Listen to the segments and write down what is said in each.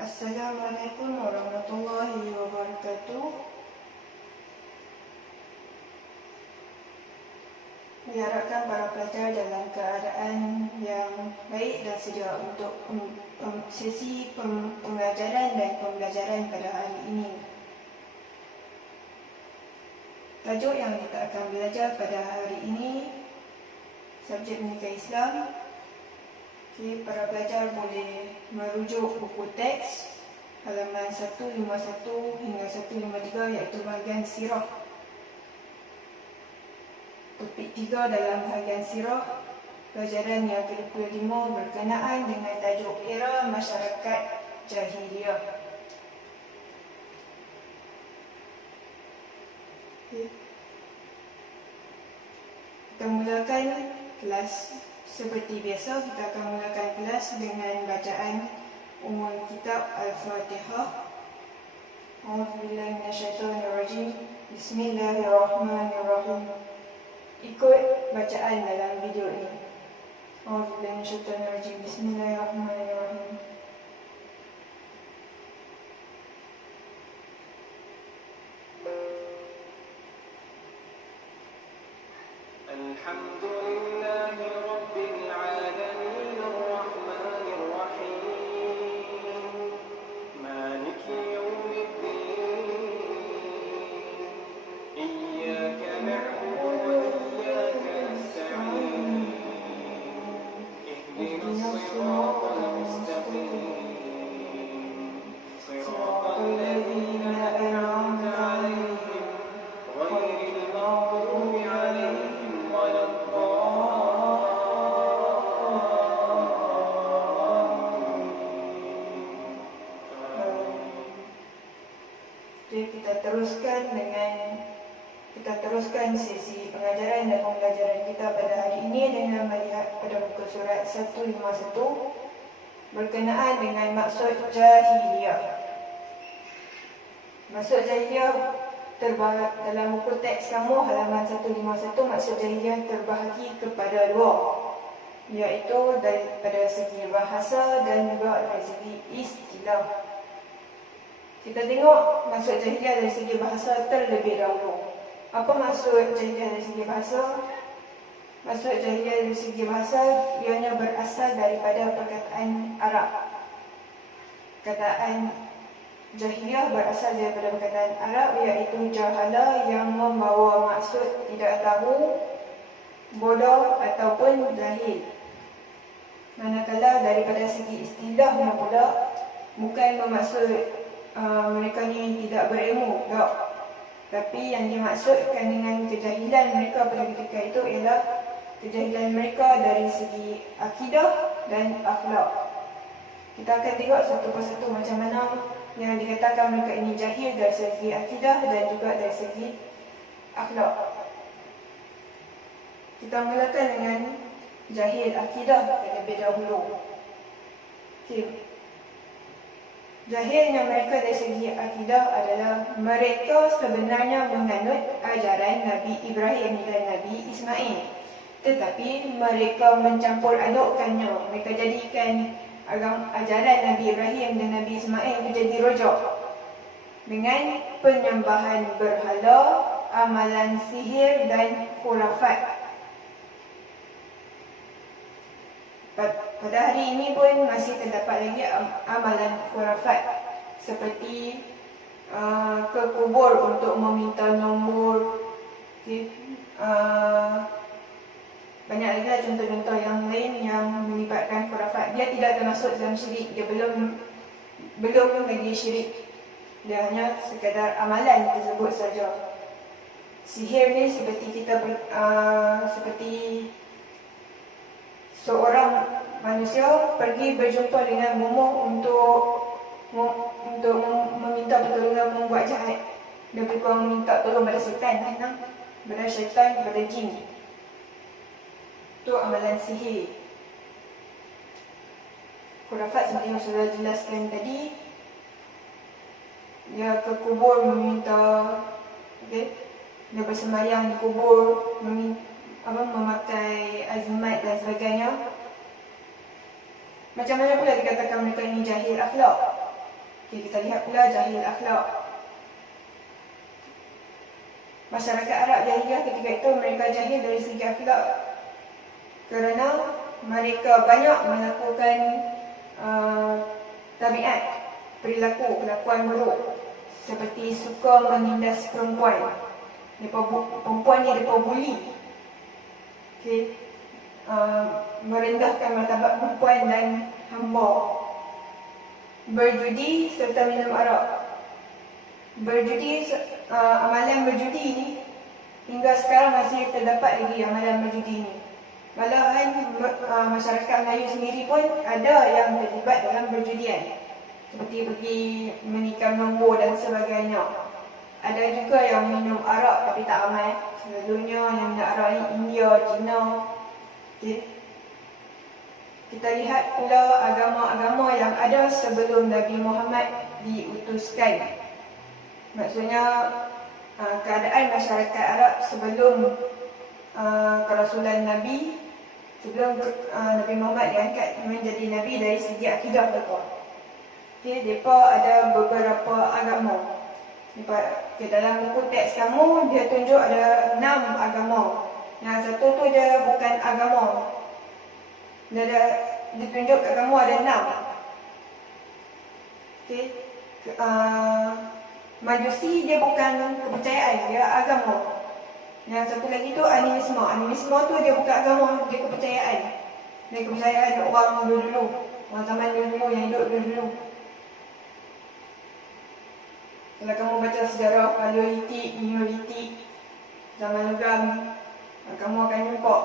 Assalamualaikum warahmatullahi wabarakatuh. Diharapkan para pelajar dalam keadaan yang baik dan sedia untuk sesi pengajaran dan pembelajaran pada hari ini. Tajuk yang kita akan belajar pada hari ini, subjek Menikah Islam. Para pelajar boleh merujuk buku teks halaman 151 hingga 153, iaitu bahagian sirah. Topik 3 dalam bahagian sirah, pelajaran yang ke-25 berkenaan dengan tajuk era masyarakat jahiliyah. Kita mulakan kelas. Seperti biasa, kita akan mulakan kelas dengan bacaan umum kitab Al-Fatihah. A'udzubillahi minasyaitonirrajim. Bismillahirrahmanirrahim. Ikut bacaan dalam video ini. A'udzubillahi minasyaitonirrajim. Bismillahirrahmanirrahim. Alhamdulillahi Rabbil Alamin Ar-Rahmanir Rahim Maliki Yawmiddin Iyyaka na'budu wa iyyaka nasta'in Ihdinas siratal mustaqim Siratal ladzina an'amta 'alaihim ghairil maghdubi 'alaihim. Kita teruskan sesi pengajaran dan pembelajaran kita pada hari ini dengan melihat pada muka surat 151 berkenaan dengan maksud jahiliyah. Maksud jahiliyah dalam buku teks kamu halaman 151, maksud jahiliyah terbahagi kepada dua, iaitu daripada segi bahasa dan juga dari segi istilah. Kita tengok maksud jahiliyah dari segi bahasa terlebih dahulu. Apa maksud jahiliyah dari segi bahasa? Maksud jahiliyah dari segi bahasa ianya berasal daripada perkataan Arab. Perkataan jahiliyah berasal daripada perkataan Arab, iaitu jahala, yang membawa maksud tidak tahu, bodoh ataupun jahil. Manakala daripada segi istilahnya pula bukan bermaksud mereka ni tidak berilmu, tak. Tapi yang dimaksudkan dengan kejahilan mereka pada ketika itu ialah kejahilan mereka dari segi akidah dan akhlak. Kita akan tengok satu persatu macam mana yang dikatakan mereka ini jahil dari segi akidah dan juga dari segi akhlak. Kita mulakan dengan jahil akidah terlebih dahulu. Jahilnya mereka dari segi akidah adalah mereka sebenarnya menganut ajaran Nabi Ibrahim dan Nabi Ismail, tetapi mereka mencampur adukkannya. Mereka jadikan ajaran Nabi Ibrahim dan Nabi Ismail itu jadi rojak dengan penyembahan berhala, amalan sihir dan khurafat. Pada hari ini pun masih terdapat lagi amalan khurafat, seperti ke kubur untuk meminta nombor. Banyak lagi contoh-contoh yang lain yang melibatkan khurafat. Dia tidak termasuk dalam syirik, dia belum lagi syirik. Dia hanya sekadar amalan tersebut saja. Sihir ni seperti seperti seorang manusia pergi berjumpa dengan mumuh untuk meminta pertolongan membuat jahat. Dia berkuang meminta tolong pada syaitan, pada syaitan, pada jin. Itu amalan sihir. Khurafat seperti yang sudah jelaskan tadi, dia ke kubur meminta, dia bersembahyang di kubur, memakai azmat dan sebagainya. Macam mana pula dikatakan mereka ini jahil akhlak? Okay, kita lihat pula jahil akhlak. Masyarakat Arab jahiliyah ketika itu mereka jahil dari segi akhlak kerana mereka banyak melakukan tabiat, kelakuan buruk, seperti suka menindas perempuan. Perempuan ni mereka buli, okay. Merendahkan martabat perempuan dan hamba, berjudi serta minum arak. Amalan berjudi ni hingga sekarang masih terdapat lagi amalan berjudi ni. Malahan masyarakat Melayu sendiri pun ada yang terlibat dalam berjudian, seperti pergi menikam nombor dan sebagainya. Ada juga yang minum arak tapi tak ramai. Selalunya yang minum arak ni India, China. Okay. Kita lihat pula agama-agama yang ada sebelum Nabi Muhammad diutuskan. Maksudnya keadaan masyarakat Arab sebelum kerasulan Nabi, sebelum Nabi Muhammad diangkat menjadi Nabi dari segi akidah mereka. Okay, mereka ada beberapa agama. Dalam buku teks kamu, dia tunjuk ada 6 agama. Yang satu tu dia bukan agama. Dia tunjuk kat kamu ada 6. Okay. Majusi dia bukan kepercayaan, dia agama. Yang satu lagi tu animisme. Animisme tu dia bukan agama, dia kepercayaan. Dia kepercayaan orang dulu-dulu, orang zaman dulu-dulu yang hidup dulu-dulu. Kalau kamu baca sejarah Paleolitik, Neolitik, zaman logam, kamu akan jumpa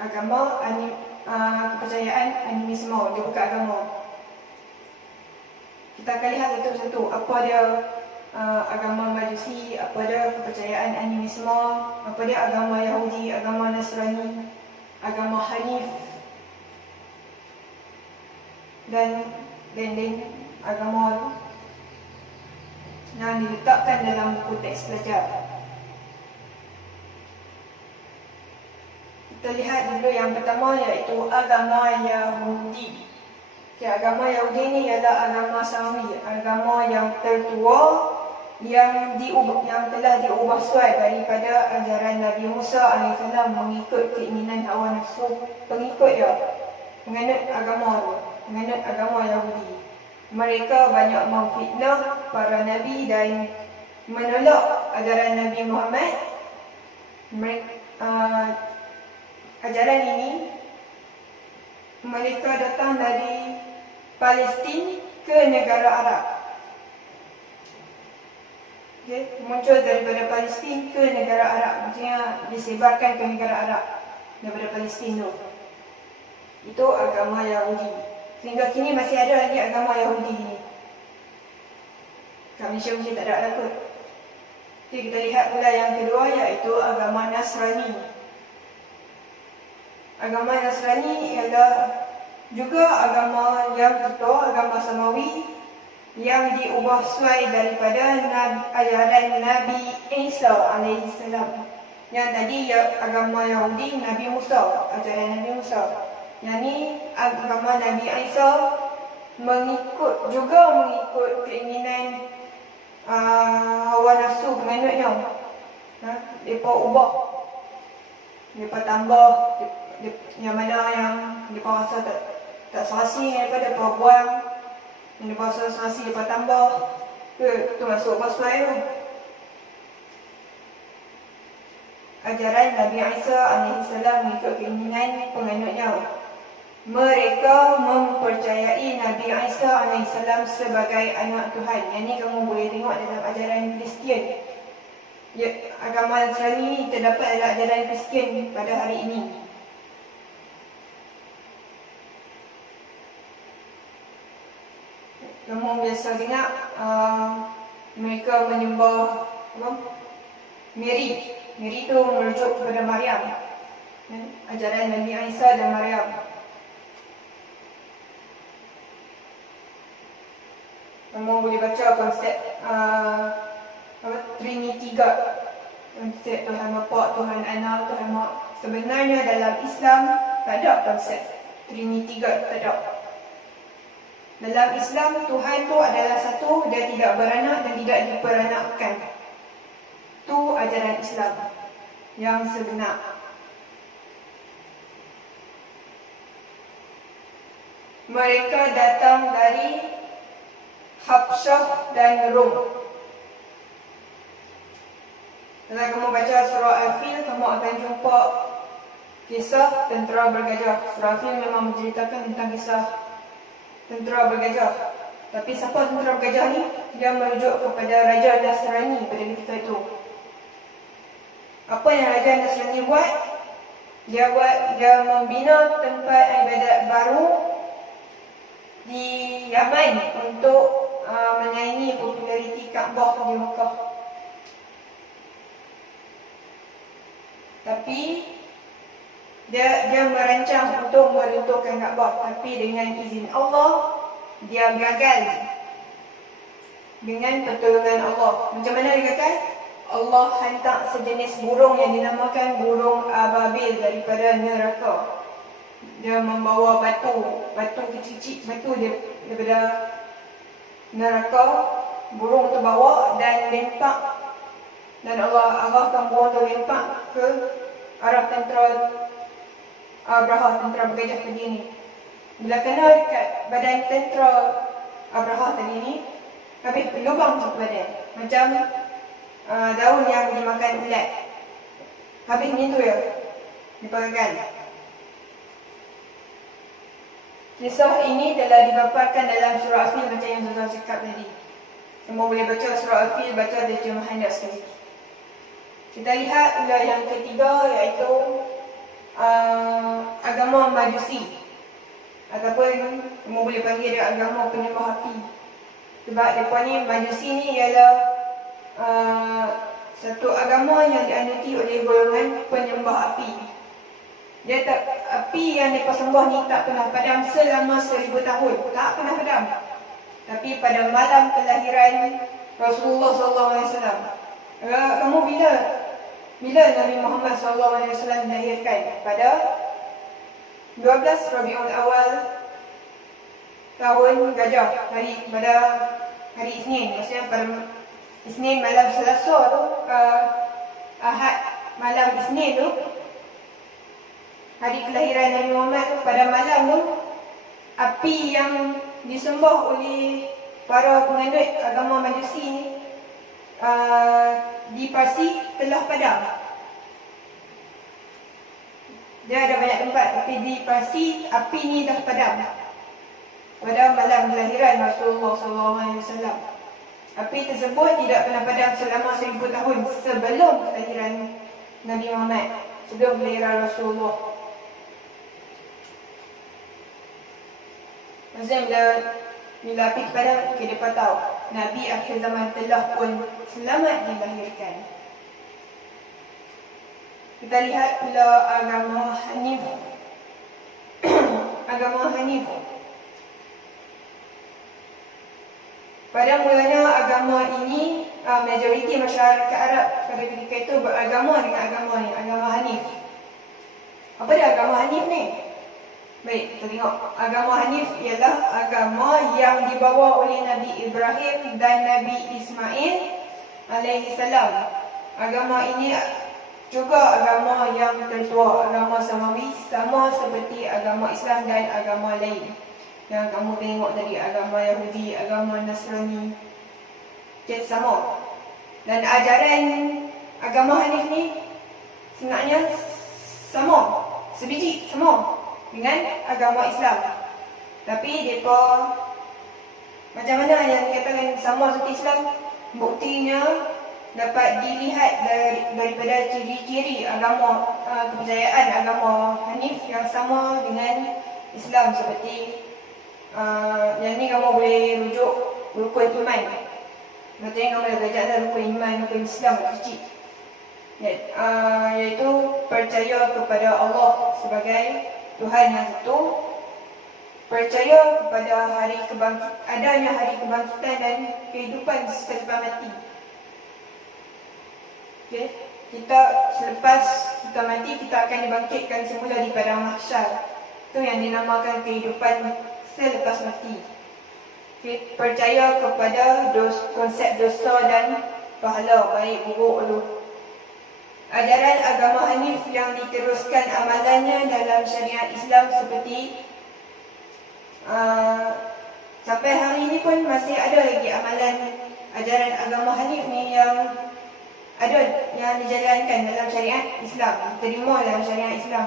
agama, kepercayaan, animisme, dia bukan agama. Kita akan lihat satu-satu apa dia agama Majusi, apa dia kepercayaan animisme, apa dia agama Yahudi, agama Nasrani, agama Hanif, dan agama yang diletakkan dalam buku teks pelajar. Kita lihat dulu yang pertama, iaitu agama Yahudi. Agama Yahudi ni ialah agama Samawi, agama yang tertua yang telah diubah suai daripada ajaran Nabi Musa AS mengikut keinginan hawa nafsu pengikut dia, menganut agama Yahudi. Mereka banyak memfitnah para nabi dan menolak ajaran Nabi Muhammad. Ajaran ini mereka datang dari Palestin ke negara Arab. Okay. Muncul daripada Palestin ke negara Arab, maksudnya disebarkan ke negara Arab daripada Palestin tu. Itu agama Yahudi. Sehingga kini masih ada lagi agama Yahudi ni. Kat Malaysia mungkin tak ada kot. Okay, kita lihat pula yang kedua, iaitu agama Nasrani. Agama Nasrani ialah juga agama yang tertua, agama Samawi yang diubah suai daripada ajaran Nabi Isa AS. Yang tadi agama Yahudi, Nabi Musa, ajaran Nabi Musa. Yang ni agama Nabi Isa mengikut keinginan hawa nafsu penganutnya. Mereka ubah, mereka tambah yang mana yang mereka rasa tak serasi, mereka buang. Yang mereka rasa serasi, mereka tambah. Itu masuk pasal tu. Ajaran Nabi Isa AS mengikut keinginan penganutnya. Mereka mempercayai Nabi Isa AS sebagai anak Tuhan. Yang ni kamu boleh tengok dalam ajaran Kristian. Agama Nasrani ni terdapat dalam ajaran Kristian pada hari ini. Kamu biasa dengar mereka menyembah Mary. Mary tu merujuk kepada Maryam. Ajaran Nabi Isa dan Maryam. Kamu boleh baca konsep Trinity God. Konsep Tuhan Bapa, Tuhan Anak, Tuhan Mak. Sebenarnya dalam Islam tak ada konsep Trinity God, tak ada. Dalam Islam, Tuhan tu adalah satu, dia tidak beranak dan tidak diperanakkan. Itu ajaran Islam yang sebenar. Mereka datang dari Habsyah dan Rom. Kalau kamu baca surah Al-Fil, kamu akan jumpa kisah tentera bergajah. Surah Al-Fil memang menceritakan tentang kisah tentera bergajah. Tapi siapa tentera bergajah ni? Dia merujuk kepada Raja Nasrani pada ketika itu. Apa yang Raja Nasrani buat? Dia membina tempat ibadat baru di Yaman untuk menyaingi populariti Kaabah di Mekah. Tapi dia merancang untuk meruntuhkan Kaabah, tapi dengan izin Allah dia gagal. Dengan pertolongan Allah. Macam mana dia gagal? Allah hantar sejenis burung yang dinamakan burung ababil daripada neraka. Dia membawa batu kecil-kecil, batu daripada neraka. Burung tu bawa dan lempak, dan Allah arahkan burung tu lempak ke arah tentera Abraha, tentera bergajah tadi ni. Bila kena dekat badan tentera Abraha tadi ni, habis lubang satu badan, macam daun yang dimakan ulat. Habis macam tu ya, dipakarkan. Kisah ini telah dipaparkan dalam surah Al-Fil macam yang Zuzan cakap tadi. Semua boleh baca surah Al-Fil, baca terjemahan dia sekali. Kita lihat pula yang ketiga, iaitu agama Majusi. Ataupun kamu boleh panggil dia agama penyembah api. Sebab mereka ni, Majusi ni ialah satu agama yang dianuti oleh golongan penyembah api. Dia tak, api yang mereka sembah ni tak pernah padam selama 1000 tahun. Tak pernah padam. Tapi pada malam kelahiran Rasulullah SAW, kamu bila Nabi Muhammad SAW dilahirkan? Pada 12 Rabiul Awal tahun Gajah, pada hari Isnin. Maksudnya pada Isnin malam Selasa tu, Ahad malam Isnin tu, hari kelahiran Nabi Muhammad tu, pada malam tu, api yang disembah oleh para penganut agama Majusi ni di Parsi telah padam. Dia ada banyak tempat, tapi di Parsi api ni dah padam pada malam kelahiran Rasulullah SAW. Api tersebut tidak pernah padam selama 1000 tahun sebelum kelahiran Nabi Muhammad, sebelum kelahiran Rasulullah. Maksudnya bila api padam, kita tahu Nabi akhir zaman telah pun selamat dilahirkan. Kita lihat pula agama Hanif. Agama Hanif. Pada mulanya agama ini, majoriti masyarakat Arab pada ketika itu beragama dengan agama ni, agama Hanif. Apa dia agama Hanif ni? Baik, kita tengok. Agama Hanif ialah agama yang dibawa oleh Nabi Ibrahim dan Nabi Ismail alaihissalam. Agama ini juga agama yang tertua, agama Samawi, sama seperti agama Islam dan agama lain yang kamu tengok tadi, agama Yahudi, agama Nasrani, sama. Dan ajaran agama Hanif ni sebenarnya sama, sebiji, sama dengan agama Islam. Tapi mereka macam mana yang dikatakan sama seperti Islam? Buktinya dapat dilihat daripada ciri-ciri agama, kepercayaan agama Hanif yang sama dengan Islam. Seperti yang ni kamu boleh rujuk rukun iman. Maksudnya kamu dah belajar dah rukun iman, rukun Islam kecil, iaitu percaya kepada Allah sebagai Tuhan yang satu, percaya kepada adanya hari kebangkitan dan kehidupan selepas mati. Okay. Selepas kita mati, kita akan dibangkitkan semula di padang mahsyar. Itu yang dinamakan kehidupan selepas mati. percaya kepada konsep dosa dan pahala, baik buruk dulu. Ajaran agama Hanif yang diteruskan amalannya dalam syariat Islam seperti sampai hari ini pun masih ada lagi amalan ajaran agama Hanif ni yang ada, yang dijalankan dalam syariat Islam, diterima dalam syariat Islam,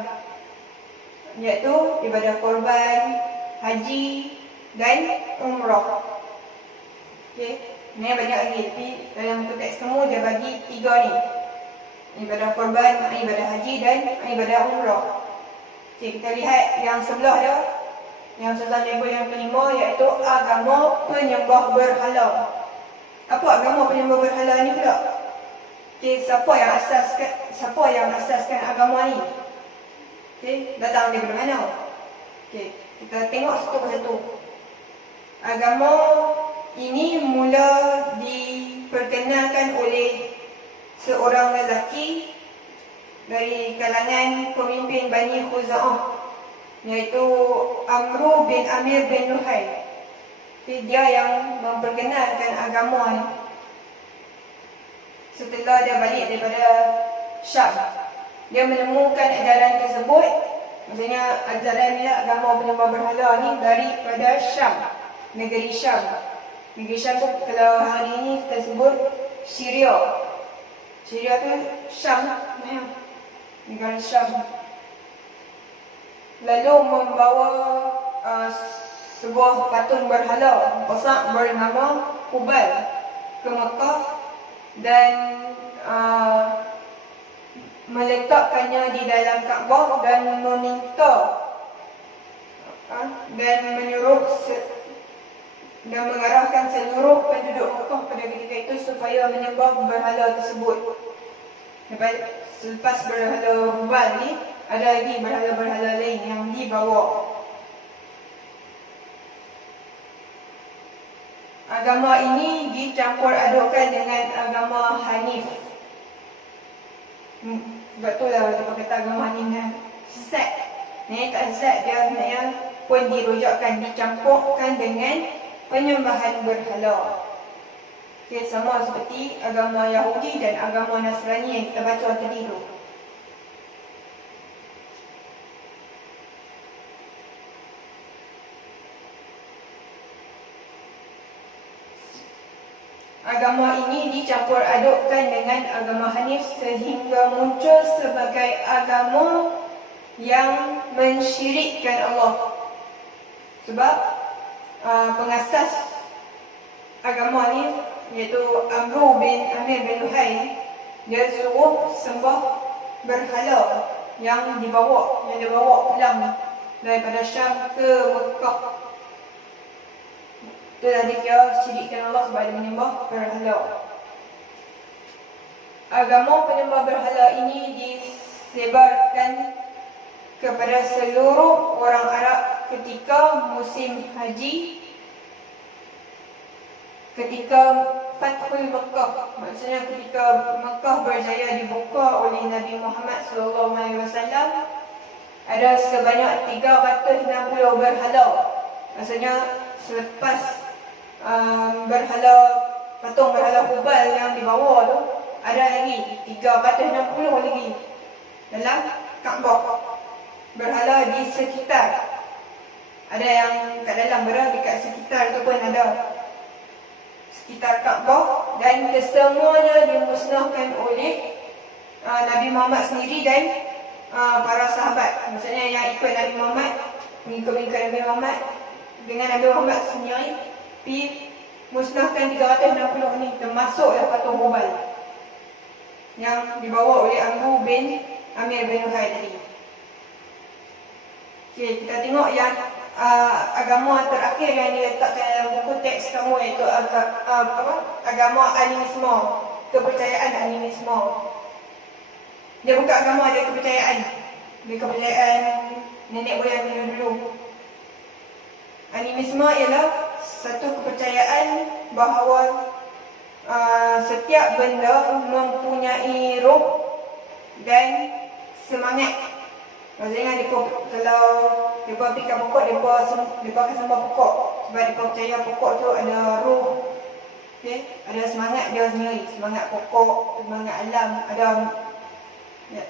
iaitu ibadah korban, haji dan umrah. Okey, ni banyak lagi, tapi dalam konteks kamu dia bagi 3 ni. Ibadah korban, ibadah haji dan ibadah umrah. Okey, kita lihat yang sebelah dia, yang sebelah label yang kelima, iaitu agama penyembah berhala. Apa agama penyembah berhala ni pula? Okey, siapa yang asaskan agama ni? Okey, datang daripada mana? Okey, kita tengok satu persatu. Agama ini mula diperkenalkan oleh seorang lelaki dari kalangan pemimpin Bani Khuza'ah, iaitu Amru bin Amir bin Luhai. Dia yang memperkenalkan agama ni setelah dia balik daripada Syam. Dia menemukan ajaran tersebut, maksudnya ajaran ni, agama penyembah berhala ni daripada Syam, negeri Syam. Negeri Syam tu kalau hari ini kita sebut Syria. Syria tu Syam, negara Syam. Lalu membawa sebuah patung berhala besar bernama Hubal ke Mekah dan meletakkannya di dalam Kaabah dan meminta dan menyuruh dan mengarahkan seluruh penduduk Mekah pada ketika itu supaya menyembah berhala tersebut. Selepas berhala Hubal ni, ada lagi berhala-berhala lain yang dibawa. Agama ini dicampur adukkan dengan agama Hanif. Sebab tu lah dia kata agama Hanif ni sesat. Ni tak sesat, dia sebenarnya pun dirujukkan, dicampurkan dengan penyembahan berhala. Okay, sama seperti agama Yahudi dan agama Nasrani yang kita baca tadi tu. Agama ini dicampur adukkan dengan agama Hanif sehingga muncul sebagai agama yang mensyirikkan Allah. Sebab pengasas agama ni, iaitu Amru bin Amir bin Luhai, dia suruh sembah berhala yang dibawa pulang daripada Syam ke Mekah. Itulah dia syirikkan Allah sebab dia menyembah berhala. Agama penyembah berhala ini disebarkan kepada seluruh orang Arab ketika musim haji, ketika Fathul Mekah, maksudnya ketika Mekah berjaya dibuka oleh Nabi Muhammad SAW. Ada sebanyak 360 berhala. Maksudnya selepas patung berhala Hubal yang dibawa tu, ada lagi 360 lagi dalam Kaabah. Berhala di sekitar, ada yang kat dalam, berhala dekat sekitar tu pun ada, sekitar Kaabah, dan kesemuanya dimusnahkan oleh Nabi Muhammad sendiri dan para sahabat. Maksudnya yang ikut Nabi Muhammad, mengikut Nabi Muhammad, dengan Nabi Muhammad sendiri musnahkan 360 ni, termasuklah patung Hubal yang dibawa oleh Amru bin Amir bin Luhai tadi. Okey, kita tengok yang agama terakhir yang diletakkan dalam buku teks kamu, iaitu agama animisme, kepercayaan animisme. Dia bukan agama, dia kepercayaan. Dia kepercayaan nenek moyang dulu. Animisme ialah satu kepercayaan bahawa setiap benda mempunyai roh dan semangat. Maksudnya kalau mereka pergi kat pokok, mereka akan sembah pokok. Sebab mereka percaya pokok tu ada roh. Okay? Ada semangat dia sendiri. Semangat pokok, semangat alam, ada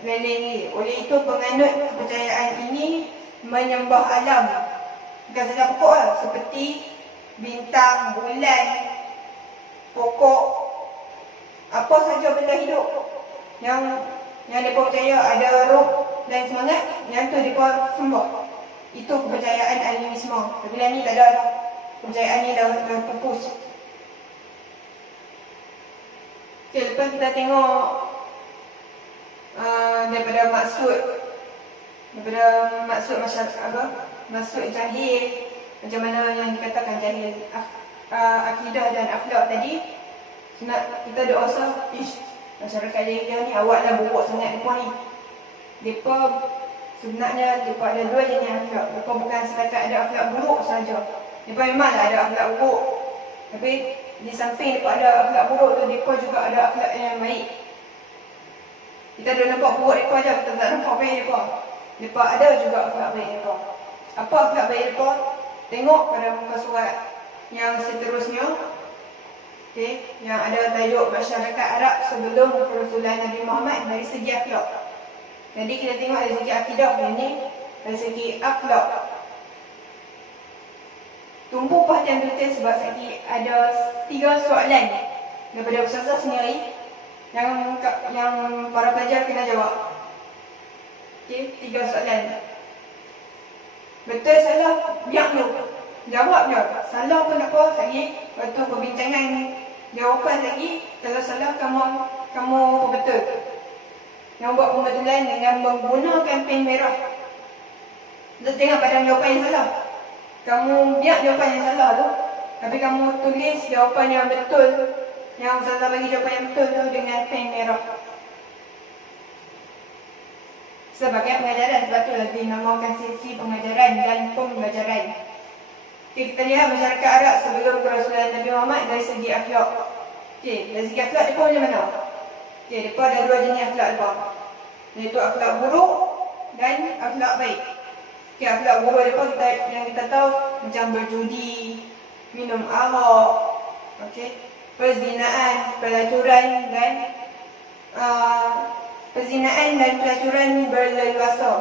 lain-lain. Oleh itu penganut kepercayaan ini menyembah alam. Bukan saja pokok lah. Seperti bintang, bulan, pokok, apa saja benda hidup yang mereka percaya ada roh dan semangat, yang tu mereka sembah. Itu kepercayaan animisme. Tapi yang ni tak ada dah. Kepercayaan ni dah pupus. Okay, lepas kita tengok daripada maksud masyarakat apa? Maksud jahil, macam mana yang dikatakan jahil akidah dan akhlak tadi. Kita ada rasa, masyarakat jahiliah ni awaklah buruk sangat mereka ni. Mereka sebenarnya mereka ada dua jenis akhlak. Mereka bukan setakat ada akhlak buruk saja. Mereka memanglah ada akhlak buruk, tapi di samping mereka ada akhlak buruk tu, mereka juga ada akhlak yang baik. Kita ada nampak buruk mereka je, kita tak nampak baik mereka. Mereka ada juga akhlak baik mereka. Apa akhlak baik mereka? Tengok pada muka surat yang seterusnya. Okay, yang ada tajuk masyarakat Arab sebelum kerasulan Nabi Muhammad dari segi akhlak. Jadi kita tengok dari segi akidah, yang ni dari segi akhlak. Tumpu perhatian betul sebab saya ada 3 soalan daripada ustazah sendiri yang para pelajar kena jawab. Okay, 3 soalan. Betul salah, biar dulu. Jawab je. Salah pun apa, saya waktu perbincangan jawapan lagi. Kalau salah, kamu betul. Yang buat pembetulan dengan menggunakan pen merah. Kita tengok pada jawapan yang salah. Kamu biar jawapan yang salah tu, tapi kamu tulis jawapan yang betul, yang ustazah bagi jawapan yang betul tu dengan pen merah. Sebagai pengajaran, sebab tu lagi dinamakan sesi pengajaran dan pembelajaran. Okay, kita lihat masyarakat Arab sebelum kerasulan Nabi Muhammad dari segi akhlak. Okay, dari segi akhlak mereka macam mana? Okay, mereka ada 2 jenis akhlak mereka, iaitu akhlak buruk dan akhlak baik. Okay, akhlak buruk mereka yang kita tahu macam berjudi, minum arak, okay, perzinaan, pelacuran dan pelacuran berleluasa.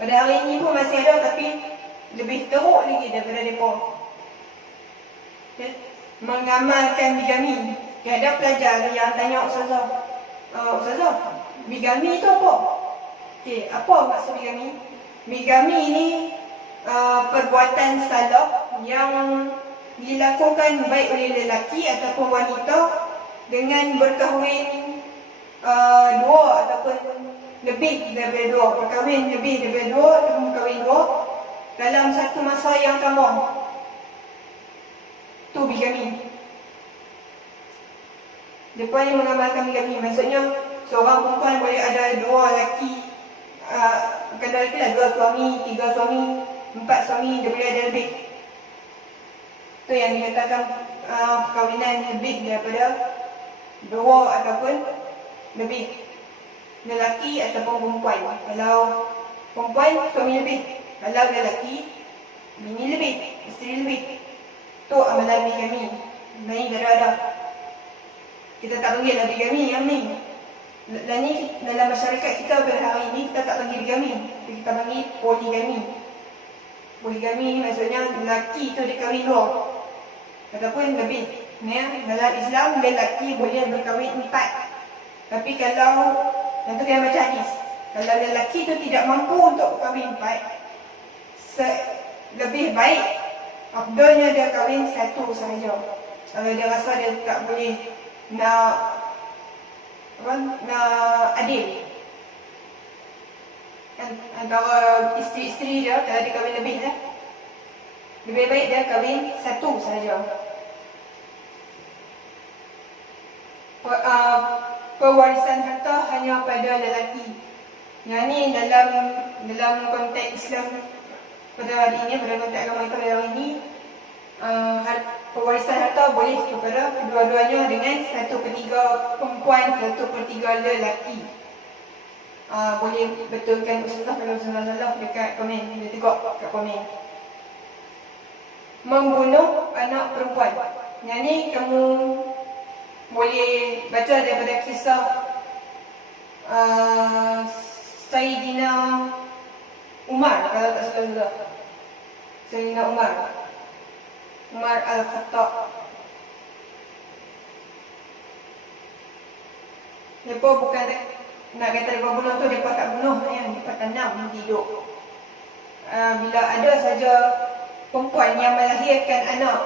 Pada hari ini pun masih ada, tapi lebih teruk lagi daripada mereka. Okay. Mengamalkan bigami. Okay, ada pelajar yang tanya ustazah, ustazah, bigami itu apa? Okay, apa maksud bigami? Bigami ini perbuatan salah yang dilakukan baik oleh lelaki ataupun wanita dengan berkahwin 2 ataupun lebih daripada 2. Berkahwin lebih daripada 2 ataupun berkahwin 2 dalam satu masa yang sama. Tu bigami. Mereka yang mengamalkan bigami, maksudnya seorang perempuan boleh ada 2 lelaki, bukan 2 lelaki lah, 2 suami, 3 suami, 4 suami, dia boleh ada lebih. Tu yang dikatakan perkahwinan lebih daripada 2 ataupun lebih, lelaki ataupun perempuan. Kalau perempuan, suami lebih. Kalau lelaki, bini lebih, isteri lebih. Tu amalan bigami. Ini ada. Kita tak panggil lah bigami yang ni. Dan ni dalam masyarakat kita pada hari ini, kita tak panggil bigami, kita panggil poligami. Poligami ni maksudnya lelaki tu dia kahwin 2 ataupun lebih. Dalam Islam, lelaki boleh berkahwin 4. Tapi kalau, yang tu kena baca hadis, kalau lelaki tu tidak mampu untuk berkahwin 4, lebih baik, afdalnya dia kahwin 1 sahaja. Kalau dia rasa dia tak boleh nak adil antara isteri-isteri dia, kalau dia kahwin lebih lah, lebih baik dia kahwin 1 sahaja. Pewarisan harta hanya pada lelaki. Yang ni dalam konteks Islam pada hari ini, pada konteks agama kita pada hari ini, pewarisan harta boleh kepada kedua-duanya dengan 1/3 perempuan, 1/3 lelaki. boleh betulkan Ustazah kalau Ustazah salah dekat komen. Dia tengok kat komen. Membunuh anak perempuan. Yang ni kamu boleh baca daripada kisah Sayyidina Umar, kalau tak salah. Sayyidina Umar Al-Khattab. Mereka bukan nak kata mereka bunuh tu, mereka tak bunuh yang mereka tanam hidup. Bila ada saja perempuan yang melahirkan anak,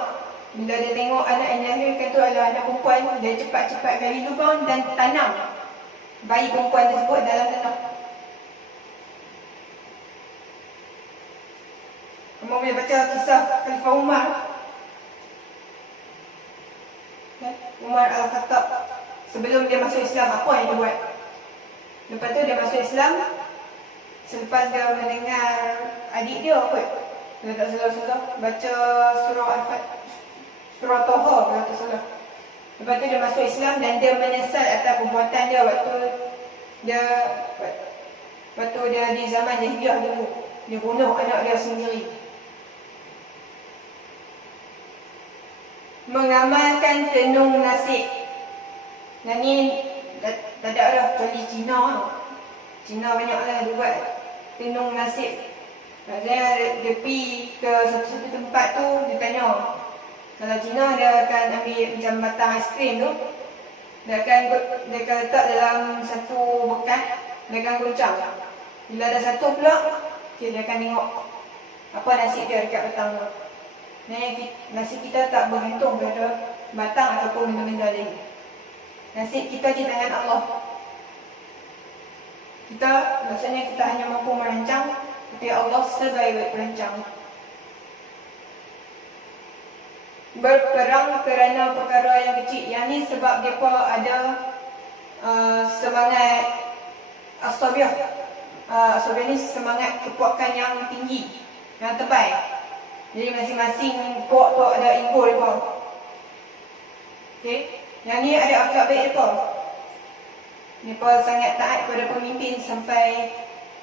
bila dia tengok anak yang dilahirkan tu adalah anak perempuan, dia cepat-cepat gali lubang dan tanam bayi perempuan tersebut dalam tanah. Kamu boleh baca kisah Khalifah Umar, Umar Al-Khattab. Sebelum dia masuk Islam, apa yang dia buat? Lepas tu dia masuk Islam, selepas dia mendengar adik dia apa? Kalau tak salah baca surah Al-Fatihah, surah Toha kalau tak salah. Lepas tu dia masuk Islam dan dia menyesal atas perbuatan dia waktu dia di zaman jahiliah dulu. Dia bunuh anak dia sendiri. Mengamalkan tenung nasib. Yang ni tak ada dah, kecuali Cina. Cina banyak lah dia buat tenung nasib. Maksudnya dia pergi ke satu-satu tempat tu, dia tanya. Kalau Cina dia akan ambil macam batang aiskrim tu, dia akan letak dalam satu bekas, dia akan goncang. Bila ada satu pula, okay, dia akan tengok apa nasib dia dekat batang tu. Nasib kita tak bergantung pada batang ataupun benda-benda lain. Nasib kita di tangan Allah. Maksudnya kita hanya mampu merancang, tapi Allah sebaik-baik perancang. Berperang kerana perkara yang kecil. Yang ni sebab mereka ada semangat asabiah. Asabiah ni semangat kepuakan yang tinggi, yang tebal. Jadi masing-masing puak tu ada ego mereka. Okay. Yang ni ada akhlak baik mereka. Mereka sangat taat kepada pemimpin sampai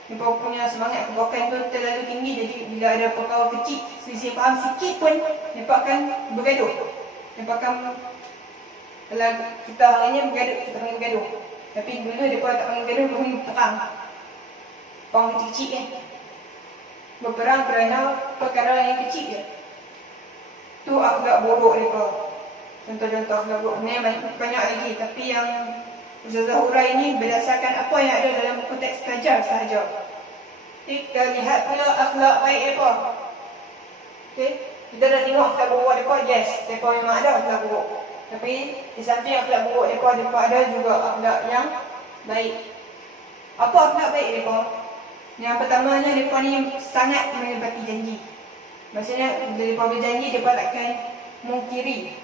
mereka punya semangat kepuakan tu terlalu tinggi. Jadi bila ada perkara kecil, selisih faham sikit pun, mereka akan bergaduh. Mereka akan, kalau kita hari ni bergaduh, kita panggil bergaduh. Tapi dulu mereka tak panggil bergaduh, mereka panggil perang. Perang kecil-kecil kan. Berperang kerana perkara yang kecil je. Tu akhlak buruk mereka. Contoh-contoh akhlak buruk ni banyak lagi. Tapi yang Ustazah hurai ini berdasarkan apa yang ada dalam buku teks belajar sahaja. Kita lihat pula akhlak baik mereka. Okay. Kita dah tengok akhlak buruk mereka, yes, mereka memang ada akhlak buruk. Tapi di samping akhlak buruk mereka ada juga akhlak yang baik. Apa akhlak baik mereka? Yang pertamanya, mereka ni sangat menepati janji. Maksudnya, bila mereka berjanji, mereka takkan mungkiri.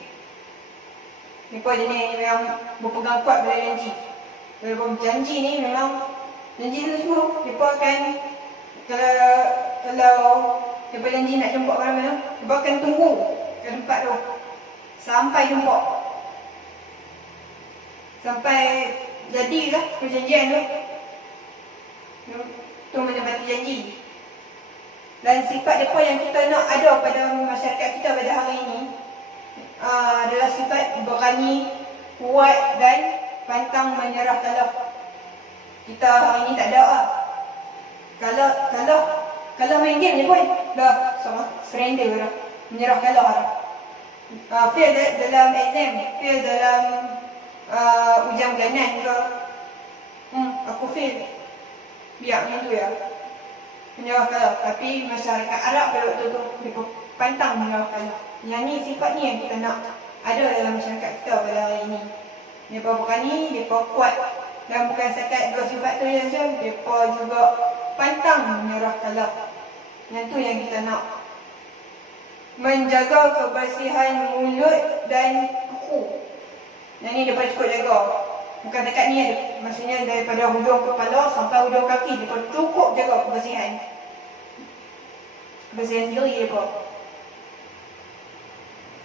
Mereka jenis yang berpegang kuat pada janji. Kalau mereka berjanji ni, memang janji tu semua. Mereka akan, kalau mereka janji nak jumpa orang mana, mereka akan tunggu ke tempat tu sampai jumpa. Sampai jadilah perjanjian tu. Tu menepati janji. Dan sifat mereka yang kita nak ada pada masyarakat kita pada hari ini adalah sifat berani, kuat dan pantang menyerah kalah. Kita hari ini tak ada lah. Kalau main game ni pun dah sama surrender dah, menyerah kalah dah. Fail dalam exam, fail dalam ujian bulanan ke, aku fail, biar macam tu ya, menyerah kalah. Tapi masyarakat Arab pada waktu tu mereka pantang menyerah kalah. Yang ni sifat ni yang kita nak ada dalam masyarakat kita pada hari ini. Mereka berani, mereka kuat. Dan bukan sekat dua sifat tu saja, mereka juga pantang menyerah kalah. Yang tu yang kita nak. Menjaga kebersihan mulut dan kuku. Yang ni mereka cukup jaga. Bukan dekat ni, maksudnya daripada hujung kepala sampai hujung kaki, mereka cukup jaga kebersihan. Kebersihan diri mereka.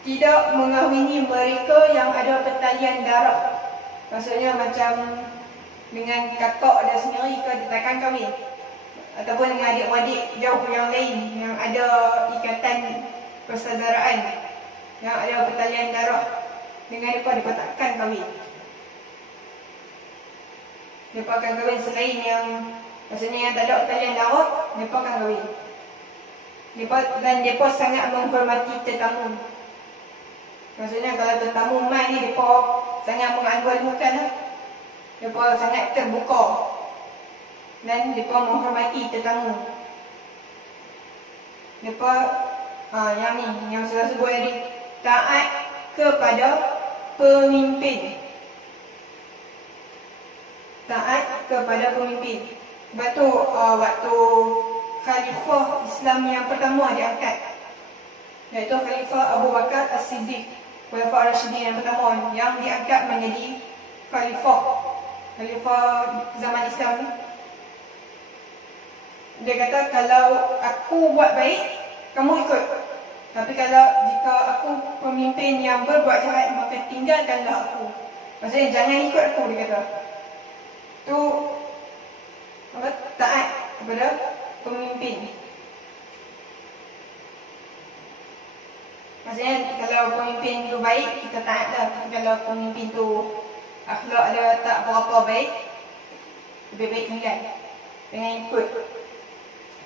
Tidak mengahwini mereka yang ada pertalian darah. Maksudnya macam dengan kakak dia sendiri ke dia takkan kahwin. Ataupun dengan adik-adik jauh yang lain yang ada ikatan persaudaraan, yang ada pertalian darah, dengan mereka takkan kahwin. Mereka akan kahwin selain yang maksudnya yang tak ada pertalian darah, mereka akan kahwin. Dan mereka sangat menghormati tetamu. Maksudnya kalau tetamu mai ni, mereka sangat mengalu-alukan lah. Mereka sangat terbuka dan mereka menghormati tetamu. Mereka yang ni, yang saya sebut tadi, taat kepada pemimpin. Taat kepada pemimpin. Sebab tu waktu Khalifah Islam yang pertama diangkat, iaitu Khalifah Abu Bakar As-Siddiq, Khalifah Ar-Rasyidin yang pertama yang diangkat menjadi Khalifah zaman Islam ni. Dia kata, kalau aku buat baik, kamu ikut. Tapi kalau jika aku pemimpin yang berbuat jahat, maka tinggalkanlah aku. Maksudnya jangan ikut aku, dia kata. Tu taat kepada pemimpin. Maksudnya kalau pemimpin tu baik, kita taatlah. Kalau pemimpin tu akhlak dia tak berapa baik, lebih baik tinggal. Jangan ikut.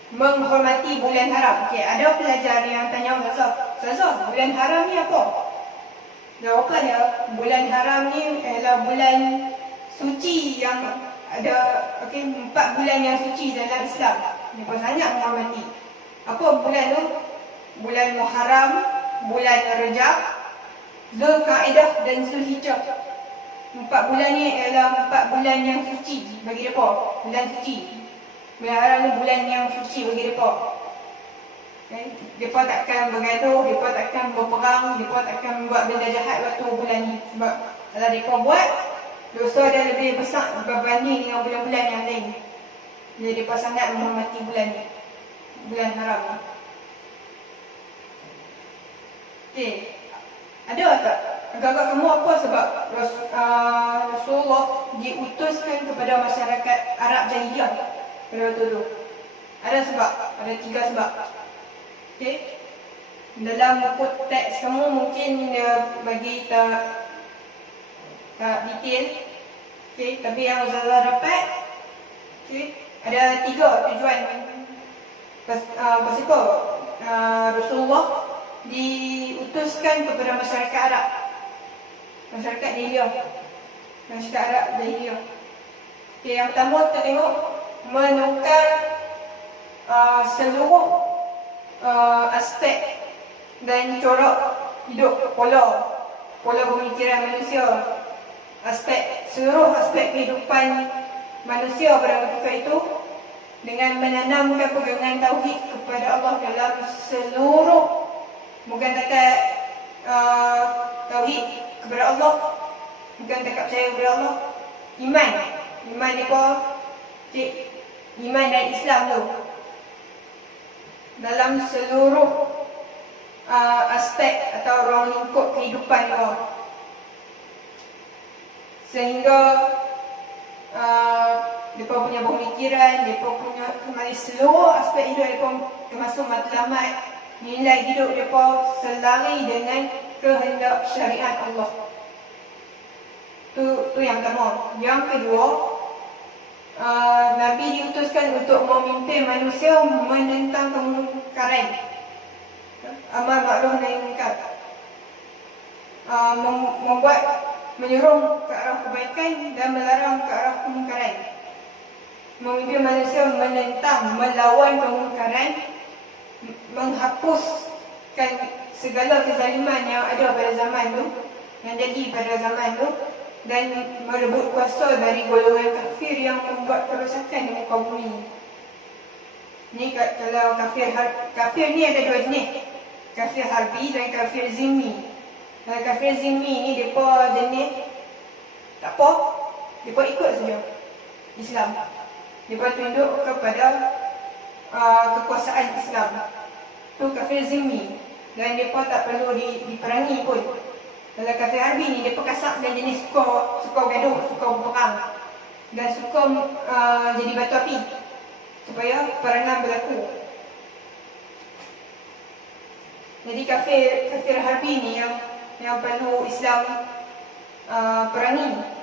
Menghormati bulan haram. Okey, ada pelajar yang tanya Ustazah, bulan haram ni apa? Jawapan dia, bulan haram ni adalah bulan suci yang ada, 4 bulan yang suci dalam Islam. Mereka sangat menghormati. Apa bulan tu? Bulan Muharram, bulan Rajab, Zulkaidah dan Zulhijjah. 4 bulan ni adalah 4 bulan yang suci bagi mereka. Bulan suci. Bulan haram ni bulan yang suci bagi mereka. Mereka takkan bergaduh, mereka takkan berperang, mereka takkan buat benda jahat waktu bulan ni. Sebab kalau mereka buat, dosa dia lebih besar berbanding dengan bulan-bulan yang lain. Jadi mereka sangat menghormati bulan ni, bulan haram ni. Okey, ada tak agak-agak kamu apa sebab Rasulullah diutuskan kepada masyarakat Arab Jahiliyah pada waktu tu? Ada sebab, ada 3 sebab. Okey, dalam buku teks kamu mungkin dia bagi tak detail. Okey, tapi yang Ustazah dapat, okey, ada 3 tujuan. Pasal Rasulullah diutuskan kepada masyarakat Arab, masyarakat Jahiliyah, masyarakat Arab Jahiliyah. Okey, yang pertama kita tengok menukar seluruh aspek dan corak hidup, pola pemikiran manusia, seluruh aspek kehidupan manusia pada ketika itu, dengan menanamkan pegangan tauhid kepada Allah dalam seluruh, bukan takat tauhid kepada Allah, bukan takat percaya kepada Allah, iman ni apa? Iman dan Islam tu dalam seluruh aspek atau ruang lingkup kehidupan dia, sehingga mereka punya pemikiran, mereka punya seluruh aspek hidup mereka, termasuk matlamat nilai hidup mereka, selari dengan kehendak syariat Allah. Tu yang pertama. Yang kedua, Nabi diutuskan untuk memimpin manusia menentang kemungkaran, amal makruf nahi munkar, menyuruh ke arah kebaikan dan melarang ke arah kemungkaran. Memimpin manusia menentang, melawan kemungkaran, menghapuskan segala kezaliman yang ada pada zaman tu, yang jadi pada zaman tu, dan merebut kuasa dari golongan kafir yang membuat kerosakan di muka bumi. Ni kalau kafir ni ada 2 jenis, kafir harbi dan kafir zimmi. Kalau kafir zimmi ni depa jenis tak apa, depa ikut saja Islam, depa tunduk kepada kekuasaan Islam. Tu kafir zimmi, dan depa tak perlu diperangi pun. Kalau kafir harbi ni, mereka kasar dan jenis suka gaduh, suka berperang. dan suka jadi batu api supaya peperangan berlaku. Jadi kafir harbi ni yang perlu Islam perangi.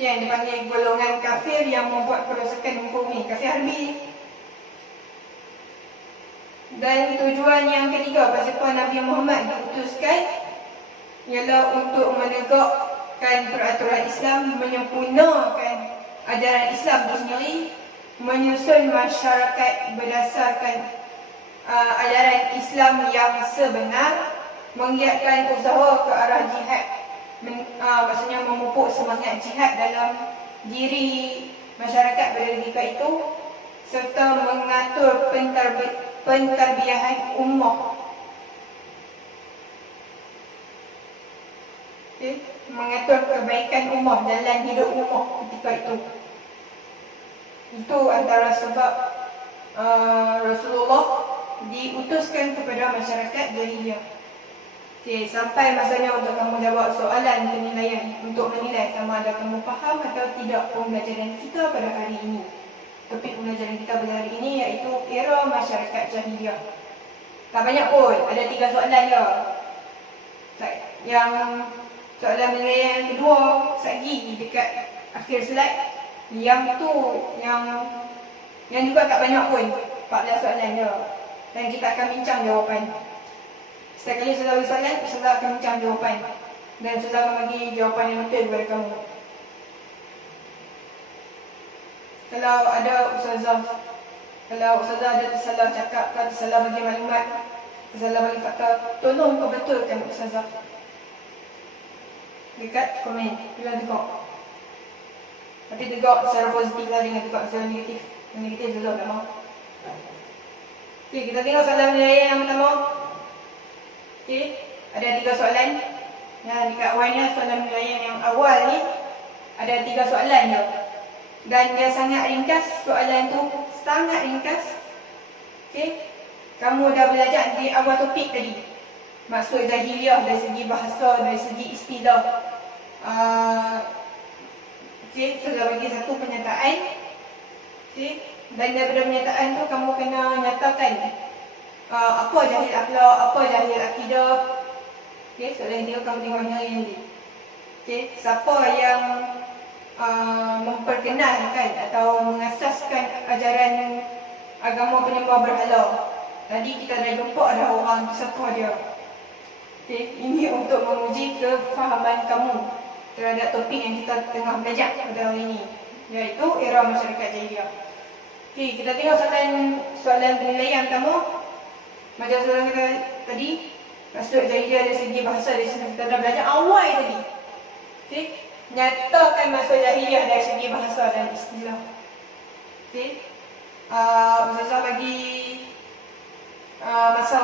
Yang dipanggil golongan kafir yang membuat kerosakan muka bumi, kafir harbi. Dan tujuan yang ketiga kenapa Nabi Muhammad diutuskan ialah untuk menegakkan peraturan Islam, menyempurnakan ajaran Islam itu sendiri, menyusun masyarakat berdasarkan ajaran Islam yang sebenar, menggiatkan usaha ke arah jihad, maksudnya memupuk semangat jihad dalam diri masyarakat pada ketika itu, serta mengatur pentarbiyahan ummah. Mengatur kebaikan ummah, jalan hidup ummah ketika itu. Itu antara sebab Rasulullah diutuskan kepada masyarakat jahiliyah. Sampai masanya untuk kamu jawab soalan penilaian, untuk menilai sama ada kamu faham atau tidak pembelajaran kita pada hari ini. Topik pembelajaran kita pada hari ini iaitu era masyarakat jahiliyah. Tak banyak pun, ada 3 soalan je. Yang soalan penilaian yang kedua lagi dekat akhir slide. Yang tu yang juga tak banyak pun, 14 soalan je. Dan kita akan bincang jawapan. Setiap kali saya bagi soalan, saya akan bincang jawapan. Dan saya akan bagi jawapan yang betul kepada kamu. Kalau ada ustazah ada tersalah cakap, tersalah bagi maklumat, tersalah bagi fakta, tolong kau betulkan ustazah. Dekat komen, bila tengok. Tapi tengok secara positif lah, jangan tengok secara negatif. Yang negatif ustazah tak mahu. Okey, kita tengok soalan penilaian yang pertama. Okey, ada 3 soalan. Dekat awalnya soalan penilaian yang awal ni ada 3 soalan je. Dan dia sangat ringkas, soalan tu sangat ringkas. Okey, kamu dah belajar di awal topik tadi. Maksud jahiliyah dari segi bahasa, dari segi istilah. Okey, saya bagi satu pernyataan. Okey, dan daripada pernyataan tu kamu kena nyatakan apa jahil akhlak, apa jahil akidah. Okey, soalan dia kamu tengok hari ni. Okey, siapa yang memperkenalkan atau mengasaskan ajaran agama penyembah berhala. Tadi kita dah jumpa ada orang siapa dia. Okey, ini untuk menguji kefahaman kamu terhadap topik yang kita tengah belajar pada hari ini, iaitu era masyarakat jahiliyah. Okey, kita tengok soalan penilaian pertama. Macam soalan kita tadi, maksud jahiliyah dari segi bahasa, dari segi kita dah belajar awal tadi. Okey, nyatakan maksud jahiliyah dari segi bahasa dan istilah. Okey, Ustazah bagi masa.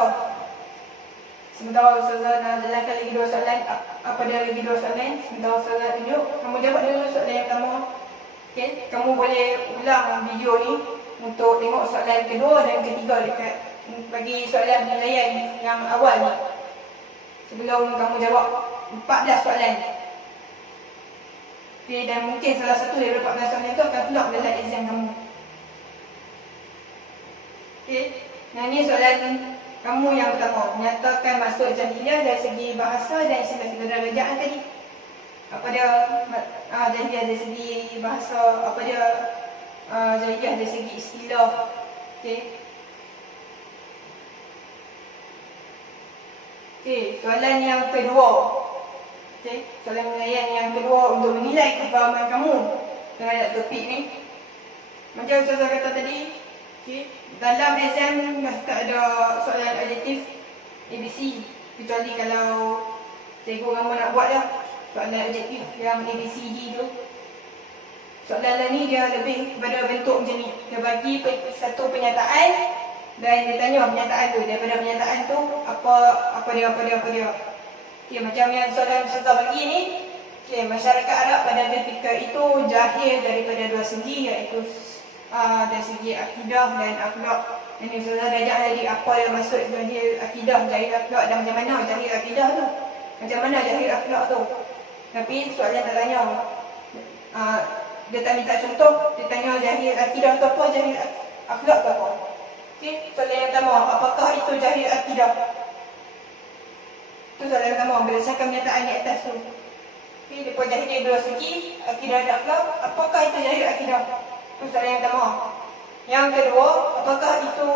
Sementara Ustazah nak jelaskan lagi 2 soalan. Apa dia lagi 2 soalan? Sementara Ustazah tunjuk, kamu jawab dulu soalan yang pertama. Okey, kamu boleh ulang video ni untuk tengok soalan kedua dan ketiga dekat bagi soalan penilaian yang awal ni. Sebelum kamu jawab 14 soalan. Okay, dan mungkin salah satu daripada 14 soalan itu akan keluar dalam exam kamu. Okay, yang ni soalan kamu yang pertama. Nyatakan maksud jahiliyah dari segi bahasa dan istilah kita dah belajar tadi. Apa dia jahiliyah dari segi bahasa, apa dia jahiliyah dari segi istilah. Okay. Okay, soalan yang kedua. Okay, soalan penilaian yang kedua untuk menilai kefahaman kamu terhadap topik ni. Macam Ustazah kata tadi, okay, dalam exam dah tak ada soalan adjektif ABC, kecuali kalau cikgu kamu nak buat dah soalan adjektif yang ABCD tu. Soalan ni dia lebih kepada bentuk macam ni. Dia bagi satu pernyataan dan dia tanya pernyataan tu, daripada pernyataan tu apa dia. Okay, macam yang soalan Ustazah bagi ni. Okay, masyarakat Arab pada ketika itu jahil daripada 2 segi, iaitu dari segi akidah dan akhlak. Ini Ustazah dah ajar tadi apa yang maksud jahil akidah, jahil akhlak dan macam mana jahil akidah tu, macam mana jahil akhlak tu. Tapi soalan tak tanya dia tak minta contoh, dia tanya jahil akidah tu apa, jahil akhlak tu apa. Okey, soalan yang pertama, apakah itu jahil akidah? Itu soalan yang pertama, berdasarkan pernyataan di atas tu. Okey, depa jahil dia dua segi, akidah dan akhlak, apakah itu jahil akidah? Itu soalan yang pertama. Yang kedua, apakah itu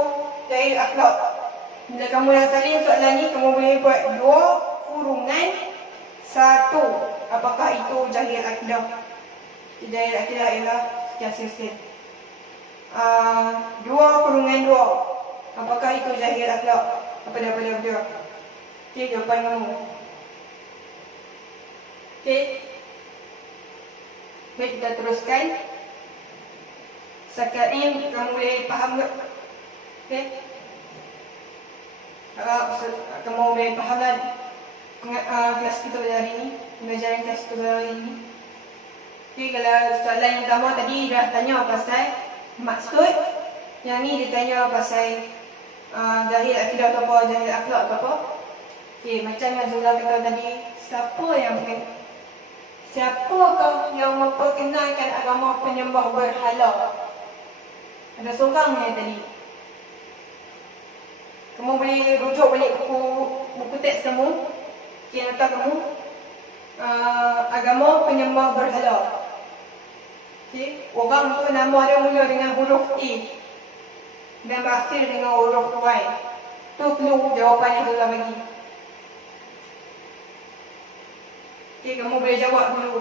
jahil akhlak? Bila kamu dah salin soalan ni, kamu boleh buat 2 kurungan 1. Apakah itu jahil akidah? Jahil akidah ialah sekian-sekian. 2 kurungan 2. Apakah itu jahil akhlak? Apa dah. Okey, jawapan kamu. Okey. Baik, kita teruskan. Setakat ni kamu boleh faham tak? Okey. Kamu boleh faham tak kelas kita hari ni, pengajaran kelas kita hari ni. Okey, kalau soalan yang pertama tadi dah tanya pasal maksud, yang ni dia tanya pasal jahil akidah atau apa, jahil akhlak atau apa. Okey, macam yang Zula kata tadi, siapakah yang memperkenalkan agama penyembah berhala? Ada seorang yang tadi. Kamu boleh rujuk balik buku teks kamu. Okey, nota kamu agama penyembah berhala. Okey, orang tu nama dia mula dengan huruf A dan berakhir dengan huruf Y. Tu clue jawapan yang Zula bagi. Okey, kamu boleh jawab dulu.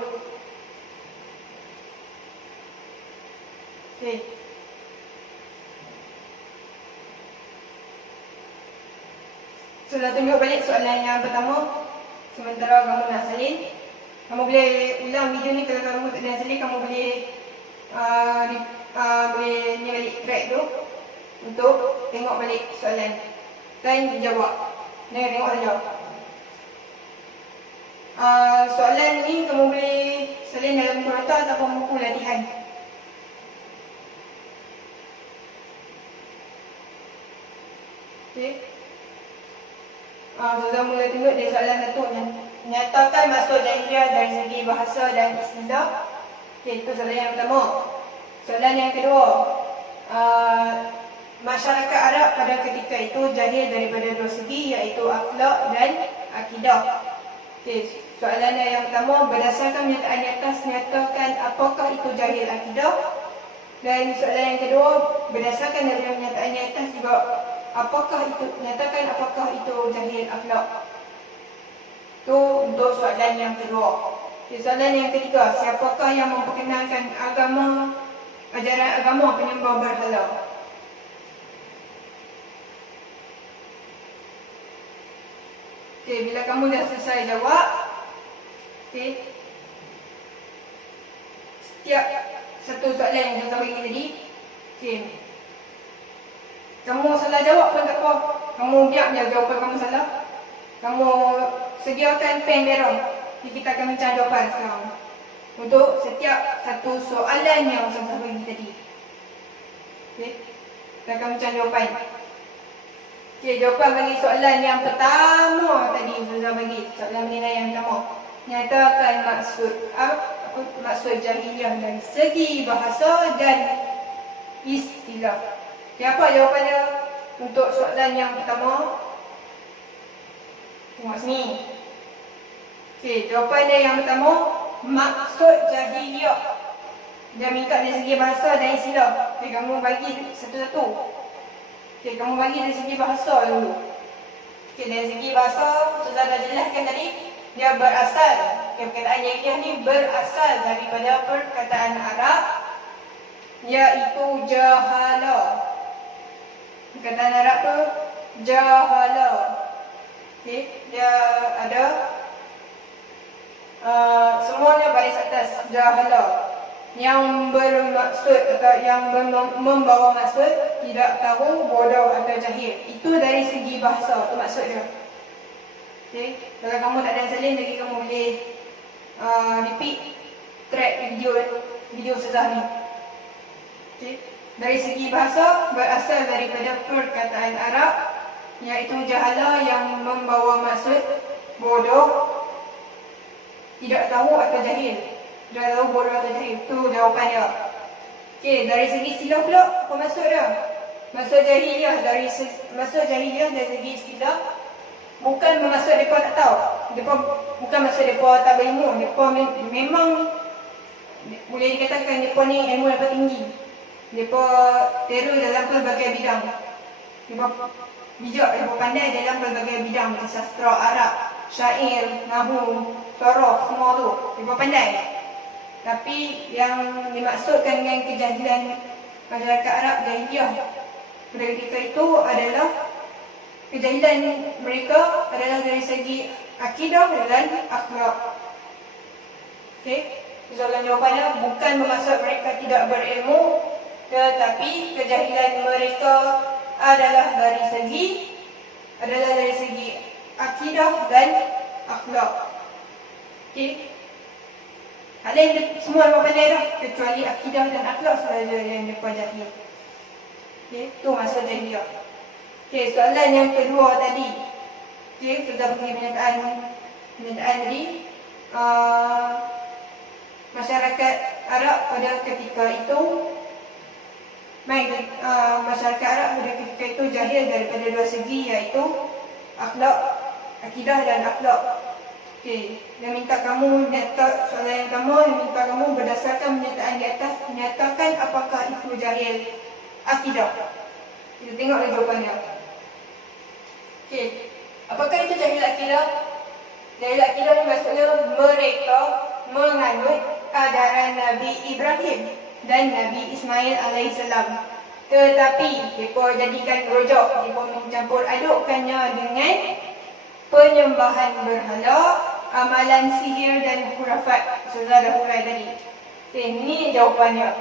Okey. Sudah tunjuk balik soalan yang pertama. Sementara kamu nak salin, kamu boleh ulang video ni. Kalau kamu tak nak salin, kamu boleh boleh ni balik track tu untuk tengok balik soalan dan jawab. Jangan tengok saja. Soalan ni kamu boleh salin dalam buku nota ataupun buku latihan. Okey. Sudah mula tengok dari soalan satu, nyatakan maksud jahiliah dari segi bahasa dan istilah. Okey, itu soalan yang pertama. Soalan yang kedua, masyarakat Arab pada ketika itu jahil daripada 2 segi, iaitu akhlak dan akidah. Okey, soalan yang pertama, berdasarkan pernyataan di atas, nyatakan apakah itu jahil akidah. Dan soalan yang kedua, berdasarkan dari pernyataan di atas juga, nyatakan apakah itu jahil akhlak. Itu untuk soalan yang kedua. Okay, soalan yang ketiga, siapakah yang memperkenalkan ajaran agama penyembah berhala? Okay, bila kamu dah selesai jawab, okay, setiap satu soalan yang kita bagi tadi, okay, kamu salah jawab pun tak apa. Kamu biar je jawapan kamu salah. Kamu sediakan pen merah. Jadi kita akan bincang jawapan sekarang. Untuk setiap satu soalan yang Ustazah bagi tadi. Okey. Kita akan bincang jawapan. Okey, jawapan bagi soalan yang pertama tadi Ustazah bagi. Soalan menilai yang pertama. Nyatakan maksud jahiliah dari segi bahasa dan istilah. Apa jawapannya untuk soalan yang pertama? Tengok sini. Okey, jawapan dia yang pertama, maksud jahiliah. Dia minta dari segi bahasa dan istilah. Okey, kamu bagi satu-satu. Okey, kamu bagi dari segi bahasa dulu. Okey, dari segi bahasa, sudah dah jelaskan tadi, dia berasal. Okey, perkataan jahiliah ni berasal daripada perkataan Arab, iaitu jahala. Perkataan Arab tu jahala. Okey, dia ada semuanya baris atas jahala. Yang bermaksud atau yang membawa maksud tidak tahu, bodoh atau jahil. Itu dari segi bahasa, tu maksud dia. Okey, kalau kamu tak ada salin lagi, kamu boleh repeat track video Ustazah ni. Okey. Dari segi bahasa, berasal daripada perkataan Arab, iaitu jahala yang membawa maksud bodoh, tidak tahu atau jahil. Dah tahu bodoh atau jahil? Tu jawapan dia. Okey, dari segi istilah pula, apa maksud dia? Maksud jahiliyah maksud jahiliyah dari segi istilah bukan bermaksud mereka tak tahu. Mereka bukan maksud mereka tak berilmu. Mereka memang boleh dikatakan mereka ni ilmu yang tinggi. Mereka teru dalam pelbagai bidang. Mereka bijak, mereka pandai dalam pelbagai bidang macam sastra Arab, syair, nahwu, sorof, semua tu. Mereka pandai. Tapi yang dimaksudkan dengan kejahilan masyarakat Arab jahiliyah pada ketika itu adalah kejahilan mereka adalah dari segi akidah dan akhlak. Okey, soalan jawapannya bukan bermaksud mereka tidak berilmu, tetapi kejahilan mereka adalah dari segi akidah dan akhlak. Okey. Hal lain semua mereka pandai dah, kecuali akidah dan akhlak sahaja yang mereka jahil. Okey, tu maksud jahiliyah. Okey, soalan yang kedua tadi. Okey, kita bagi pernyataan tadi. Masyarakat Arab pada ketika itu masyarakat Arab pada ketika itu jahil daripada dua segi, iaitu akhlak, akidah dan akhlak. Okey, dia minta kamu soalan yang pertama, dia minta kamu berdasarkan pernyataan di atas menyatakan apakah itu jahil akidah. Kita tengok jawapannya. Okey, apakah itu jahil akidah? Jahil akidah ni maksudnya mereka menganut ajaran Nabi Ibrahim dan Nabi Ismail alaihissalam. Tetapi mereka jadikan rojak, mereka mencampur adukkannya dengan penyembahan berhala, amalan sihir dan khurafat. Sudah dah mulai tadi. Ini jawapannya.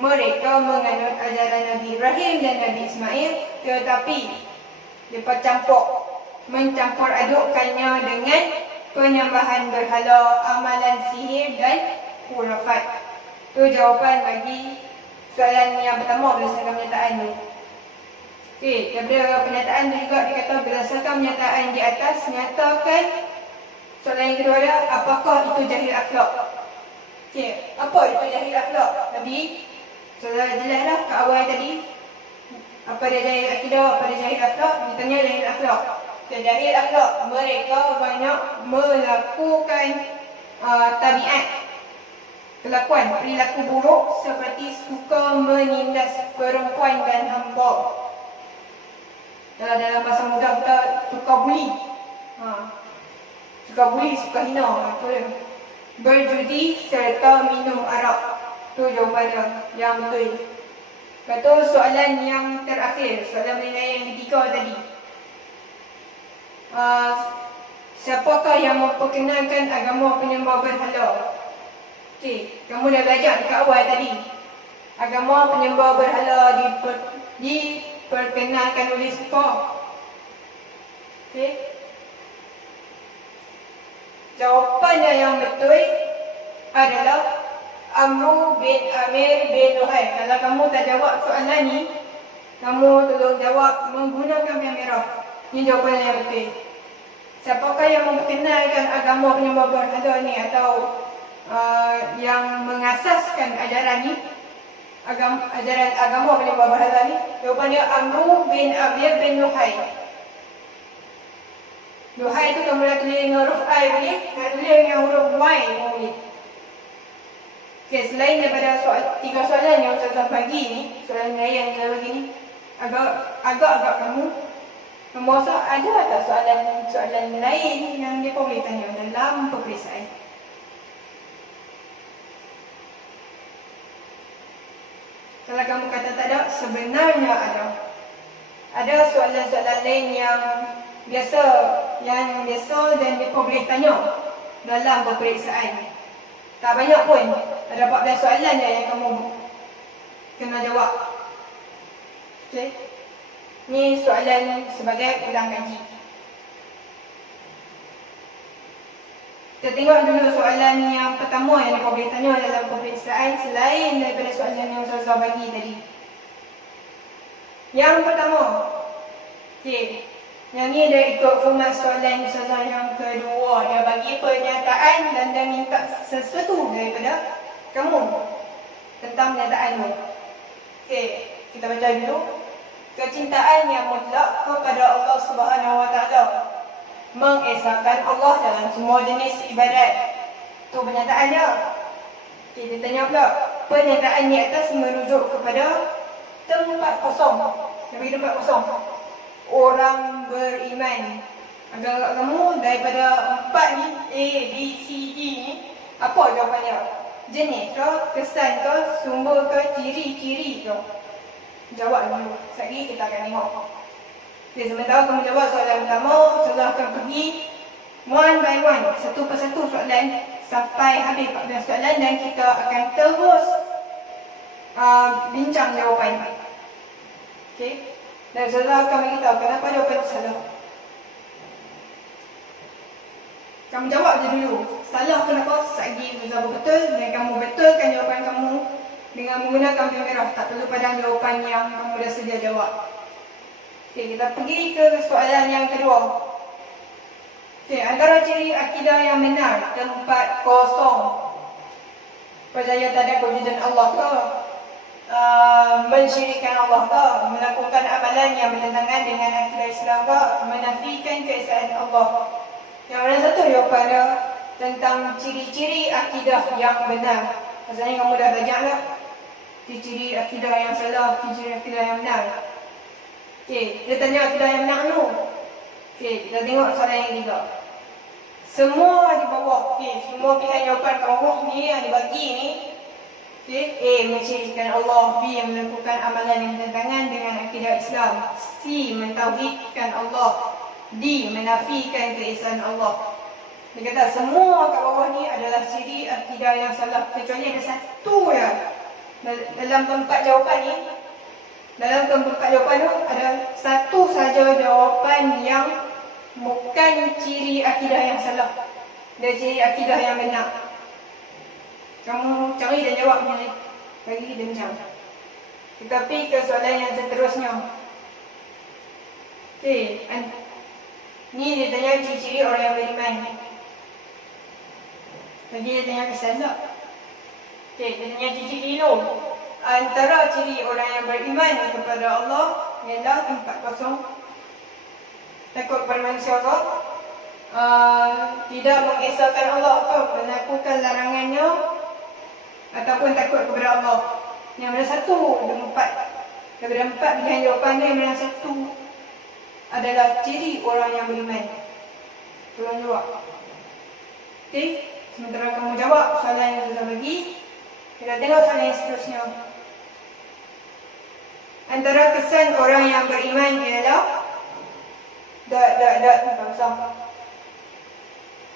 Mereka menganut ajaran Nabi Ibrahim dan Nabi Ismail, tetapi mereka mencampur adukkannya dengan penyembahan berhala, amalan sihir dan khurafat. Itu jawapan bagi soalan yang pertama berdasarkan pernyataan ni. Okey, daripada pernyataan tu juga dikata berdasarkan pernyataan di atas nyatakan soalan yang kedua dia, apakah itu jahil akhlak? Okey, apa itu jahil akhlak? Nabi sudah jelas dah ke awal tadi. Apa dia jahil akidah, apa dia jahil akhlak? Ditanya jahil akhlak. Okay, jahil akhlak, mereka banyak melakukan tabiat, kelakuan, perilaku buruk seperti suka menindas perempuan dan hamba. Dalam bahasa mudah kita suka buli. Suka buli, suka hina. Berjudi serta minum arak. Itu jawapan dia yang betul. Lepas tu soalan yang terakhir, soalan mengenai yang ketiga tadi. Siapakah yang memperkenalkan agama penyembah berhala? Okey, kamu dah belajar dekat awal tadi. Agama penyembah berhala diperkenalkan oleh siapa? Okey. Jawapannya yang betul adalah Amru bin Amir bin Luhai. Kalau kamu tak jawab soalan ni, kamu tolong jawab menggunakan yang merah. Ini jawapan yang betul. Siapakah yang memperkenalkan agama penyembah berhala ni atau yang mengasaskan ajaran ni, ajaran agama penyembah berhala ni? Jawapannya Amru bin Amir bin Luhai. Luhai tu kamu nak tulis dengan huruf I boleh, nak tulis dengan huruf Y boleh. Okey, selain daripada tiga soalan yang Ustazah bagi ni, soalan yang saya bagi ni, agak-agak kamu rasa ada tak soalan lain yang dia boleh tanya dalam peperiksaan? Kalau kamu kata tak ada, sebenarnya ada. Ada soalan-soalan lain yang biasa dan dia boleh tanya dalam peperiksaan. Tak banyak pun, ada 14 soalan je yang kamu kena jawab. Okey. Ni soalan sebagai ulang kaji. Kita tengok dulu soalan yang pertama yang kau boleh tanya dalam peperiksaan selain daripada soalan yang Ustazah bagi tadi. Yang pertama, okey, Yang ni dia ikut format soalan Ustazah yang kedua. Dia bagi pernyataan dan dia minta sesuatu daripada kamu tentang pernyataan tu. Okey, kita baca dulu. Kecintaan yang mutlak kepada Allah Subhanahu Wa Taala, mengesahkan Allah dalam semua jenis ibadat. Tu pernyataannya. Okey, dia tanya pula, pernyataan di atas merujuk kepada tempat kosong. Dia bagi tempat kosong. Orang beriman. Agak-agak kamu daripada 4 ni, A, B, C, D ni, apa jawapannya? Jenis ke, kesan ke, sumber ke, ciri-ciri ke? Jawab dulu. Sekali kita akan tengok. Okay, sementara kamu jawab soalan pertama, Ustazah akan pergi one by one, satu persatu soalan sampai habis 14 soalan dan kita akan terus bincang jawapan. Okay? Dan Ustazah akan beritahu kenapa jawapan itu salah. Kamu jawab je dulu. Salah kenapa? Sekali Ustazah betul dan kamu betulkan jawapan kamu dengan menggunakan pen merah. Tak perlu padang jawapan yang kamu dah sedia jawab. Okay, kita pergi ke soalan yang kedua. Okay, antara ciri akidah yang benar, tempat kosong. Percaya tak ada kewujudan Allah ke? Mensyirikkan Allah ke? Melakukan amalan yang bertentangan dengan akidah Islam ke? Menafikan keesaan Allah. Yang mana satu jawapan dia tentang ciri-ciri akidah yang benar. Maksudnya kamu dah belajar lah ciri-ciri akidah yang salah, ciri-ciri akidah yang benar. Okey, dia tanya akidah yang benar tu. Okey, kita tengok soalan yang ketiga. Semua di bawah, okey, semua pilihan jawapan kat bawah ni yang dibagi ni. Okey, A, mensyirikkan Allah. B, melakukan amalan yang bertentangan dengan akidah Islam. C, mentauhidkan Allah. D, menafikan keesaan Allah. Dia kata semua kat bawah ni adalah ciri akidah yang salah, kecuali ada satu ya. Dalam keempat jawapan ni, dalam keempat jawapan tu ada satu saja jawapan yang bukan ciri akidah yang salah. Dia ciri akidah yang benar. Kamu cari dan jawab ni, bagi dia macam. Kita pergi ke soalan yang seterusnya. Okey, ni dia tanya ciri-ciri orang yang beriman. Lagi dia tanya kesan tak? Okey, dia tanya ciri-ciri dulu. Antara ciri orang yang beriman kepada Allah ialah tempat kosong, takut kepada manusia ke, tidak mengesahkan Allah ke, melakukan larangannya, ataupun takut kepada Allah. Yang mana satu daripada empat. Daripada 4 pilihan jawapan ni, yang mana satu adalah ciri orang yang beriman. Tolong jawab. Okey, sementara kamu jawab soalan yang saya bagi, kita tengok soalan yang seterusnya. Antara kesan orang yang beriman ialah tak usah.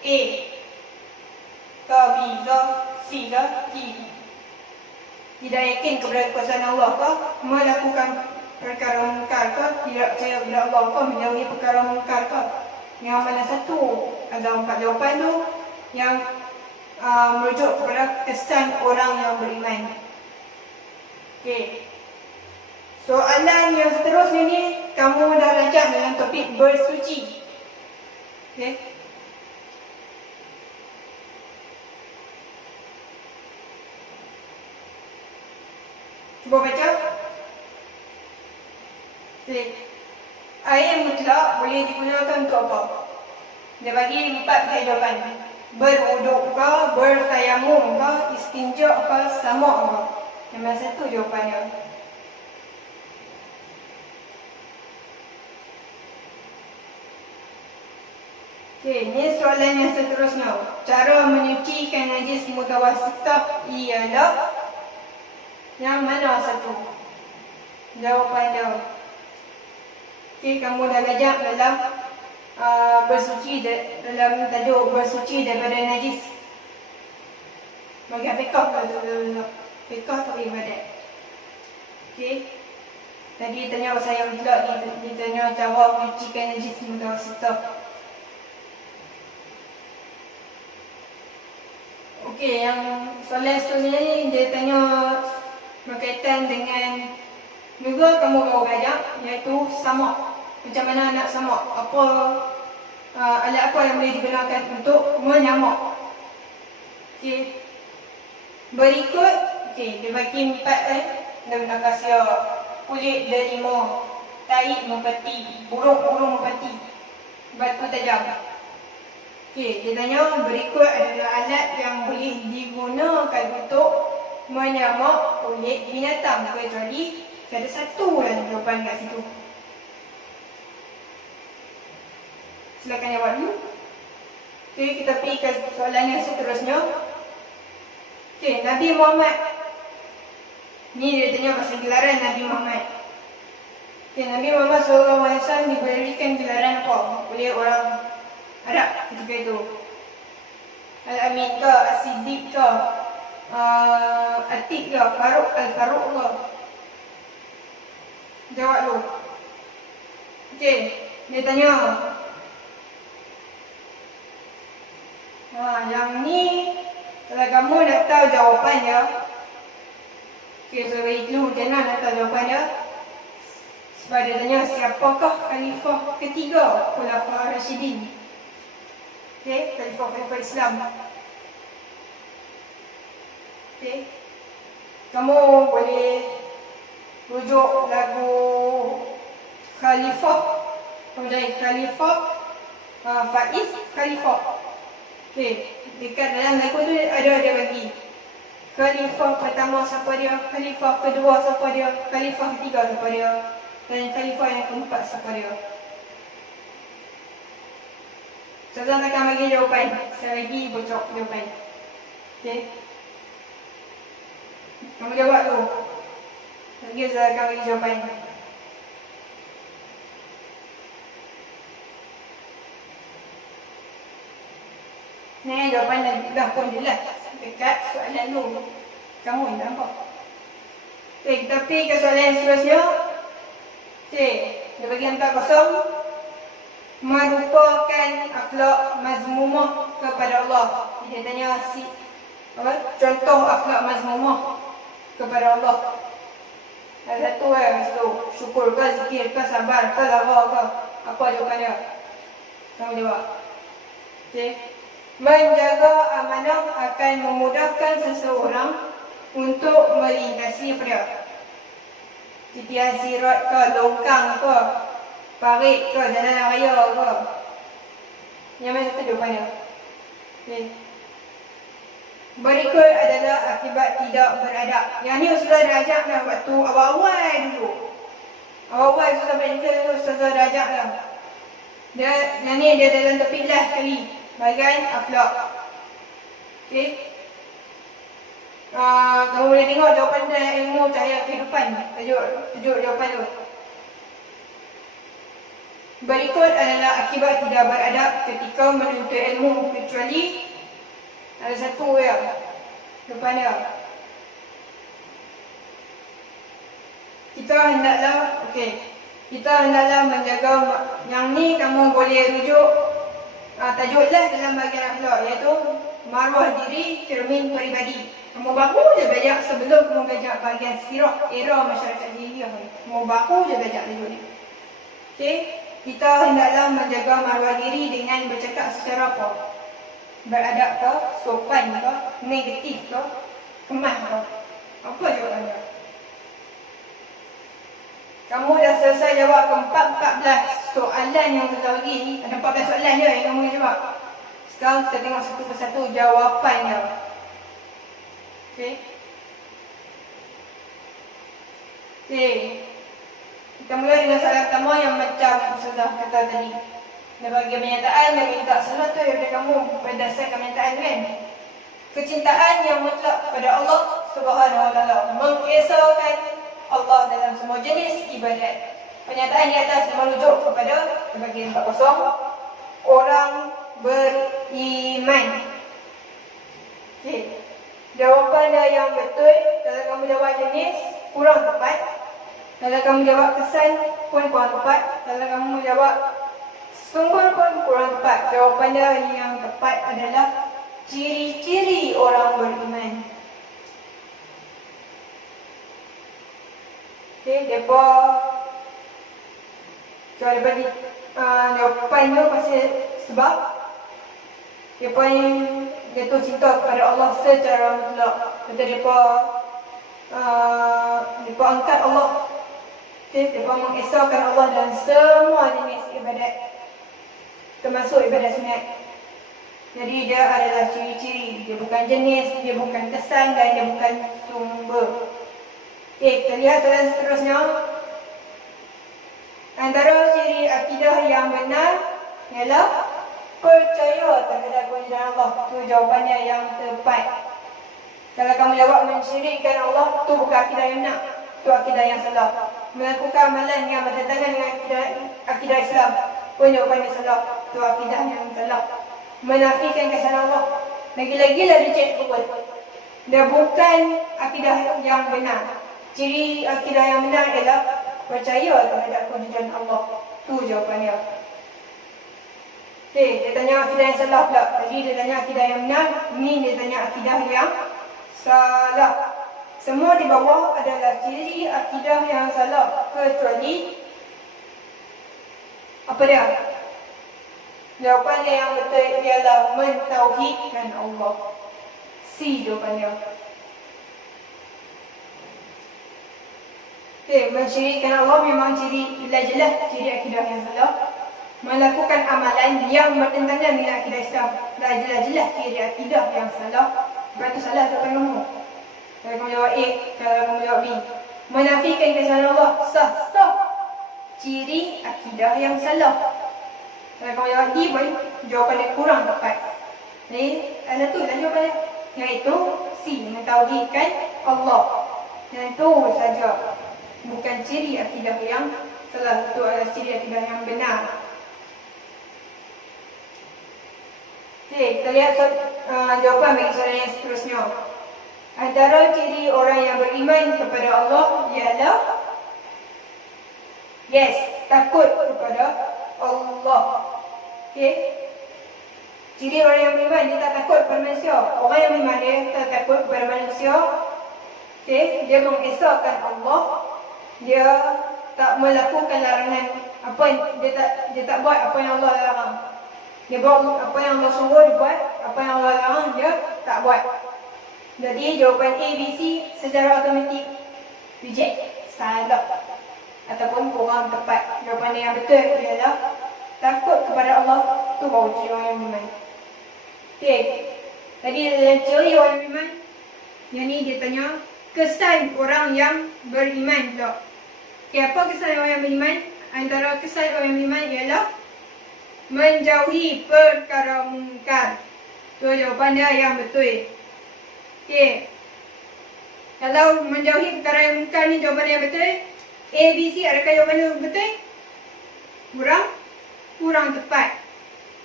A, ke B, ke C, ke D. Tidak yakin kepada kuasaan Allah ke, melakukan perkara mungkar ke, tidak percaya kepada Allah ke, menjauhi perkara mungkar ke. Yang mana satu ada 4 jawapan tu yang merujuk kepada kesan orang yang beriman. Okey. Soalan yang seterusnya ni kamu dah belajar dalam topik bersuci. Okey. Cuba baca. Okey. Air mutlak boleh digunakan untuk apa? Dia bagi 4 pilihan jawapan. Berwuduk ke, bertayamum ke, istinja ke, samak ke. Yang mana satu jawapannya? Okey, ni soalan yang seterusnya. Cara menyucikan najis mutawassitah ialah yang mana satu? Jawapan dia. Okey, kamu dah belajar dalam bersuci dalam tajuk bersuci daripada najis. Bagi fiqh betul. Fiqh atau ibadat. Okey. Tadi tanya saya pula ni, tanya cara menyucikan najis mutawassitah. Okey, yang soalan seterusnya ni dia tanya berkaitan dengan juga kamu mau belajar, iaitu samak. Macam mana nak samak? Apa alat apa yang boleh digunakan untuk menyamak? Okey. Berikut, okey, dia bagi 4 dia guna kasia, kulit delima, tahi merpati, burung merpati, batu tajam. Okey, dia tanya berikut adalah alat yang boleh digunakan untuk menyamak kulit binatang, kecuali ada satu yang jawapan kat situ. Silakan jawab dulu. Okey, kita pergi ke soalan yang seterusnya. Okey, Nabi Muhammad. Ni dia tanya pasal gelaran Nabi Muhammad. Okey, Nabi Muhammad SAW diberikan gelaran apa oleh orang Arab ketika itu? Al-Amin ke, As-Siddiq ke, Atiq ke, Al-Faruq ke? Jawab dulu. Okey, dia tanya. Yang ni kalau kamu nak tahu jawapannya, okey, so bagi clue macam mana nak tahu jawapannya. Sebab dia tanya siapakah khalifah ketiga Khulafaur Rasyidin. Okey, khalifah Islam. Okey, kamu boleh rujuk lagu Khalifah, kemudian Khalifah Faiz Khalifah. Okey, dekat dalam lagu tu ada bagi khalifah pertama siapa dia, khalifah kedua siapa dia, khalifah ketiga siapa dia, dan khalifah yang keempat siapa dia. Saya akan bagi jawapan. Saya bagi bocor jawapan. Okey, kamu jawab tu. Lagi saya akan bagi jawapan. Ni jawapan dah pun jelas dekat soalan tu. Kamu yang nampak. Okey, kita pergi ke soalan yang seterusnya. Okey, dia bagi angka kosong. Merupakan akhlak mazmumah kepada Allah. Dia tanya contoh akhlak mazmumah kepada Allah. Ada satu situ, syukur ke, zikir ke, sabar ke, lara ke. Apa jawapannya? Kamu jawab. Okey. Menjaga amanah akan memudahkan seseorang untuk melintasi perda. Titian sirat ke, longkang ke, parit ke, jalan raya ke. Yang mana satu jawapannya? Okay. Berikut adalah akibat tidak beradab. Yang ni sudah dah ajak dah waktu awal-awal dulu. Awal-awal sudah sampai dulu, sudah dah ajak dah. Yang ni dia dalam topik last kali. Bahagian akhlak. Okey. Kamu boleh tengok jawapan dalam ilmu cahaya kehidupan. Tajuk jawapan tu. Berikut adalah akibat tidak beradab ketika menuntut ilmu, kecuali ada satu ya. Depan dia. Kita hendaklah menjaga. Yang ni kamu boleh rujuk tajuklah dalam bahagian akhlak, iaitu maruah diri, cermin peribadi. Kamu baru je belajar sebelum kamu belajar bahagian sirah era masyarakat jahiliah ni. Kamu baru je belajar tajuk ni. Okey, kita hendaklah menjaga maruah diri dengan bercakap secara apa? Beradab ke, sopan ke, negatif ke, kemas ke? Apa jawapannya? Kamu dah selesai jawab ke-14 soalan yang kita bagi ni. Ada 14 soalan je yang kamu jawab. Sekarang kita tengok satu persatu jawapannya. Okey. Okey. Kita mula dengan soalan pertama yang macam Ustazah kata tadi. Dia bagi pernyataan, dia minta sesuatu daripada kamu berdasarkan pernyataan kan. Kecintaan yang mutlak kepada Allah Subhanahu Wa Taala, mengesahkan Allah dalam semua jenis ibadat. Pernyataan di atas merujuk kepada bahagian 40 orang beriman. Okey. Jawapan dia yang betul. Kalau kamu jawab jenis, kurang tepat. Kalau kamu jawab kesan pun kurang tepat. Kalau kamu jawab sumber pun kurang tepat. Jawapan dia yang tepat adalah ciri-ciri orang beriman. Okey, depa So dia bagi jawapan tu pasal sebab dia tu cinta kepada Allah secara mutlak. Kata dia angkat Allah. Dia mengesahkan Allah dalam semua jenis ibadat, termasuk ibadat sunat. Jadi dia adalah ciri-ciri. Dia bukan jenis, dia bukan kesan dan dia bukan sumber. Kita lihat soalan seterusnya. Antara ciri akidah yang benar ialah percaya terhadap kewujudan Allah. Itu jawapannya yang tepat. Kalau kamu jawab mensyirikkan Allah, itu bukan akidah yang benar. Itu akidah yang salah. Melakukan amalan yang bertentangan dengan akidah Islam, pun jawapannya salah. Itu akidah yang salah. Menafikan kesan Allah, lagi-lagi lah dia cek kubur. Dia bukan akidah yang benar. Ciri akidah yang benar ialah percaya terhadap kewujudan Allah. Itu jawapannya. Okey, dia tanya akidah yang salah pula. Tadi dia tanya akidah yang benar, ini dia tanya akidah yang salah. Semua di bawah adalah ciri akidah yang salah, kecuali apa dia? Jawapannya yang betul ialah mentauhidkan Allah. C jawapannya. Okey, mensyirikkan Allah memang ciri jelas ciri akidah yang salah. Melakukan amalan yang bertentangan dengan akidah Islam, jelas ciri akidah yang salah. Berarti salah jawapan kamu. Kalau kamu jawab A, kalau kamu jawab B. Menafikan kesan Allah, sah. Ciri akidah yang salah. Kalau kamu jawab D pun, jawapan dia kurang tepat. Jadi, ada tu lah jawapannya. Iaitu C, mentauhidkan Allah. Dan itu saja. Bukan ciri akidah yang salah. Itu adalah ciri akidah yang benar. Okey, kita lihat jawapan bagi soalan yang seterusnya. Antara ciri orang yang beriman kepada Allah ialah yes, takut kepada Allah. Okey. Ciri orang yang beriman, dia tak takut kepada manusia. Orang yang beriman, dia tak takut kepada manusia. Okey, dia mengesahkan Allah. Dia tak melakukan larangan. Dia tak buat apa yang Allah larang. Dia buat apa yang Allah suruh dia buat, apa yang Allah larang dia tak buat. Jadi jawapan A, B, C secara automatik reject, salah ataupun kurang tepat. Jawapan yang betul ialah takut kepada Allah. Tu baru ciri orang yang beriman. Okey. Tadi ada ciri orang yang beriman. Yang ni dia tanya kesan orang yang beriman pula. Okey, apa kesan orang yang beriman? Antara kesan orang yang beriman ialah menjauhi perkara mungkar. Tu jawapan dia yang betul. Okey. Kalau menjauhi perkara yang mungkar ni jawapan yang betul. A, B, C, adakah jawapan dia betul? Kurang tepat.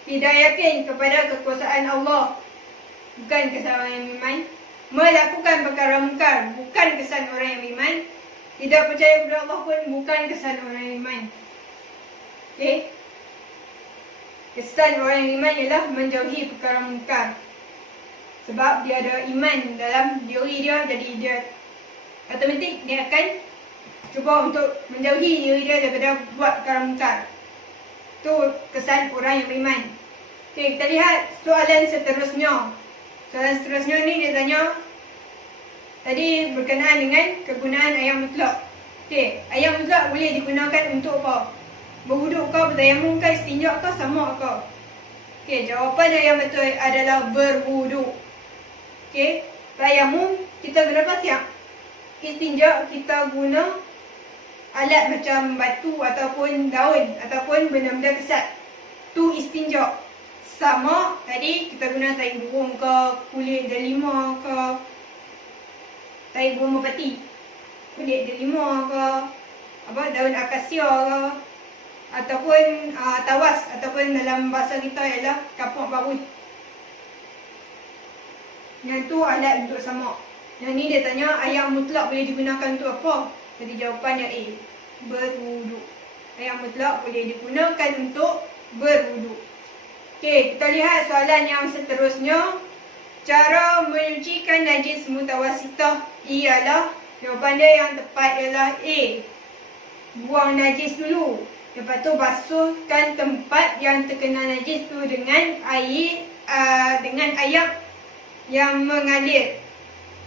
Tidak yakin kepada kekuasaan Allah, bukan kesan orang yang beriman. Melakukan perkara mungkar, bukan kesan orang yang beriman. Tidak percaya kepada Allah pun bukan kesan orang yang beriman. Okey. Kesan orang yang beriman ialah menjauhi perkara mungkar. Sebab dia ada iman dalam diri dia, jadi dia automatik dia akan cuba untuk menjauhi diri dia daripada buat perkara mungkar. Itu kesan orang yang beriman. Okey, kita lihat soalan seterusnya. Soalan seterusnya ni dia tanya tadi berkenaan dengan kegunaan ayat mutlak. Okey, ayat mutlak boleh digunakan untuk apa? Berwuduk ke, bertayamum ke, istinja ke, sama ke? Okey, jawapan yang betul adalah berwuduk. Okey, tayamum kita guna pasir. Istinja kita guna alat macam batu ataupun daun ataupun benda-benda kesat. Tu istinja. Sama tadi kita guna tai burung ke, kulit delima ke, tai burung merpati, kulit delima ke, daun akasia ke, ataupun tawas, ataupun dalam bahasa kita ialah kapuk baru. Yang tu alat untuk sama. Yang ni dia tanya ayat mutlak boleh digunakan untuk apa? Jadi jawapannya A, berwuduk. Ayat mutlak boleh digunakan untuk berwuduk. Okey, kita lihat soalan yang seterusnya. Cara menyucikan najis mutawasitah ialah, jawapan dia yang tepat ialah A, buang najis dulu. Lepas tu basuhkan tempat yang terkena najis tu dengan air, dengan air yang mengalir.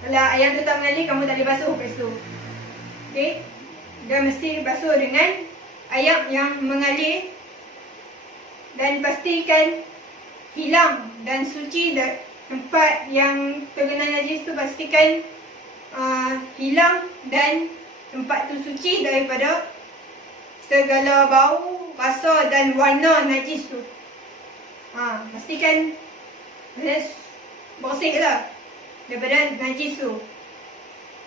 Kalau air tu tak mengalir, kamu tak boleh basuh kat situ. Okey. Dia mesti basuh dengan air yang mengalir. Dan pastikan hilang dan suci tempat yang terkena najis tu, pastikan hilang dan tempat tu suci daripada segala bau, rasa dan warna najis tu. Pastikan bersih lah daripada najis tu.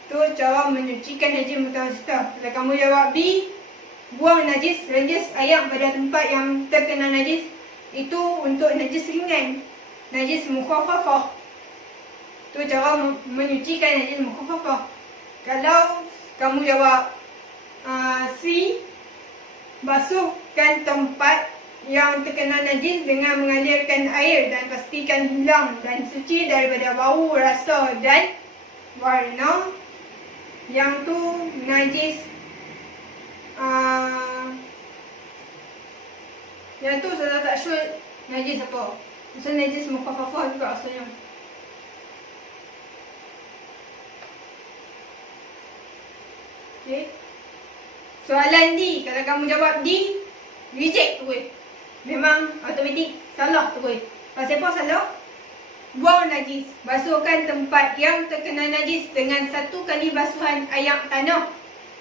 Tu cara menyucikan najis mutawasitah. Kalau kamu jawab B, buang najis air pada tempat yang terkena najis, itu untuk najis ringan, najis mukhaffafah. Tu cara menyucikan najis mukhaffafah. Kalau kamu jawab C, basuhkan tempat yang terkena najis dengan mengalirkan air dan pastikan hilang dan suci daripada bau, rasa dan warna yang tu najis. Yang tu saya tak sure najis apa. Maksudnya najis mukhaffafah juga asalnya. Okay. Soalan D, kalau kamu jawab D, reject tu weh. Memang automatik salah tu weh. Pasal apa salah? Buang najis. Basuhkan tempat yang terkena najis dengan 1 kali basuhan air tanah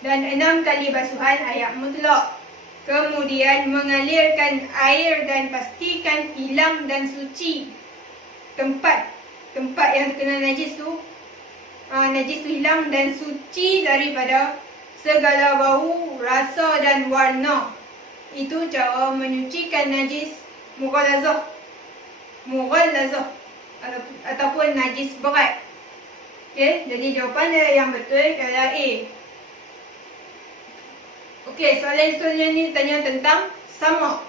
dan 6 kali basuhan air mutlak. Kemudian mengalirkan air dan pastikan hilang dan suci tempat yang terkena najis tu. Najis tu hilang dan suci daripada segala bau, rasa dan warna. Itu cara menyucikan najis mughallazah ataupun najis berat. Okey, jadi jawapan dia yang betul adalah A. Okey, soalan seterusnya ni tanya tentang samak,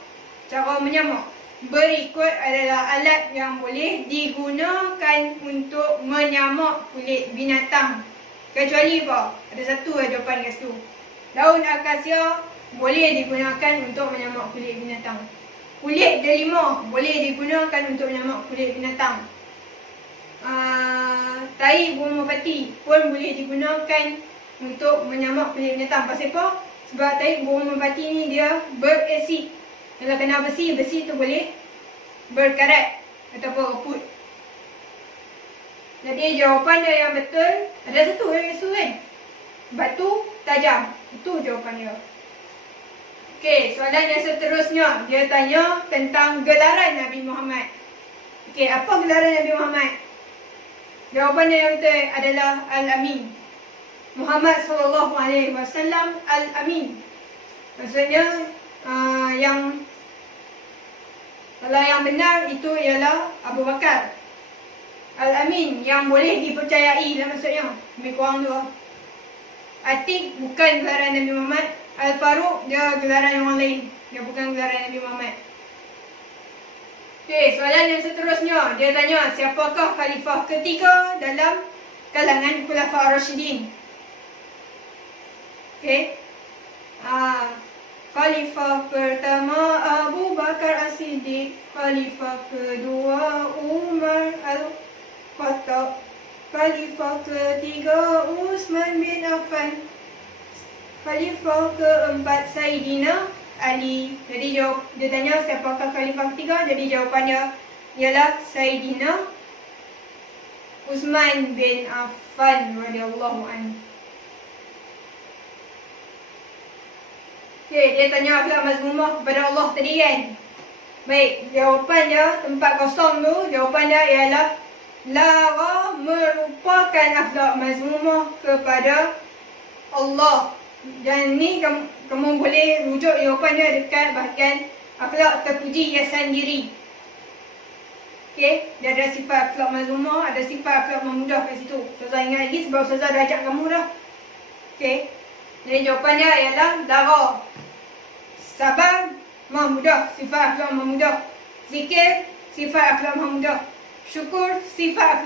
cara menyamak. Berikut adalah alat yang boleh digunakan untuk menyamak kulit binatang. Kecuali apa? Ada satu jawapan kat situ. Daun akasia boleh digunakan untuk menyamak kulit binatang. Kulit delima boleh digunakan untuk menyamak kulit binatang. Tai burung merpati pun boleh digunakan untuk menyamak kulit binatang. Pasal apa? Sebab tai burung merpati ni dia berasid. Kalau kena besi tu boleh berkarat ataupun reput. Jadi jawapan dia yang betul ada satu isu kan. Batu tajam. Itu jawapan dia. Okey, soalan yang seterusnya dia tanya tentang gelaran Nabi Muhammad. Okey, apa gelaran Nabi Muhammad? Jawapan dia yang betul adalah Al-Amin. Muhammad SAW Al-Amin. Maksudnya kalau yang benar itu ialah Abu Bakar. Al-Amin, yang boleh dipercayai lah maksudnya. Lebih kurang tu. Atik bukan gelaran Nabi Muhammad. Al-Faruq dia gelaran orang lain. Dia bukan gelaran Nabi Muhammad. Okey, soalan yang seterusnya dia tanya siapakah khalifah ketiga dalam kalangan Khulafa' Rasyidin. Okey. Khalifah pertama Abu Bakar As-Siddiq, khalifah kedua Umar Al-Khattab, khalifah ketiga Utsman bin Affan, khalifah keempat Sayyidina Ali. Jadi dia tanya siapakah khalifah ketiga, jadi jawapannya ialah Sayyidina Utsman bin Affan radhiyallahu anhu. Okey, dia tanya akhlak mazmumah kepada Allah tadi kan. Baik, jawapan dia tempat kosong tu, jawapan dia ialah lara merupakan akhlak mazmumah kepada Allah. Dan ni kamu boleh rujuk jawapan dia dekat bahagian akhlak terpuji hiasan diri. Okey, dia ada sifat akhlak mazmumah, ada sifat akhlak memudah kat situ. Ustazah ingat lagi sebab Ustazah dah ajak kamu dah. Okey. Jadi jawapan dia ialah lara. Sabar, mahmudah, sifat akhlak mahmudah. Zikir, sifat akhlak mahmudah. Syukur, sifat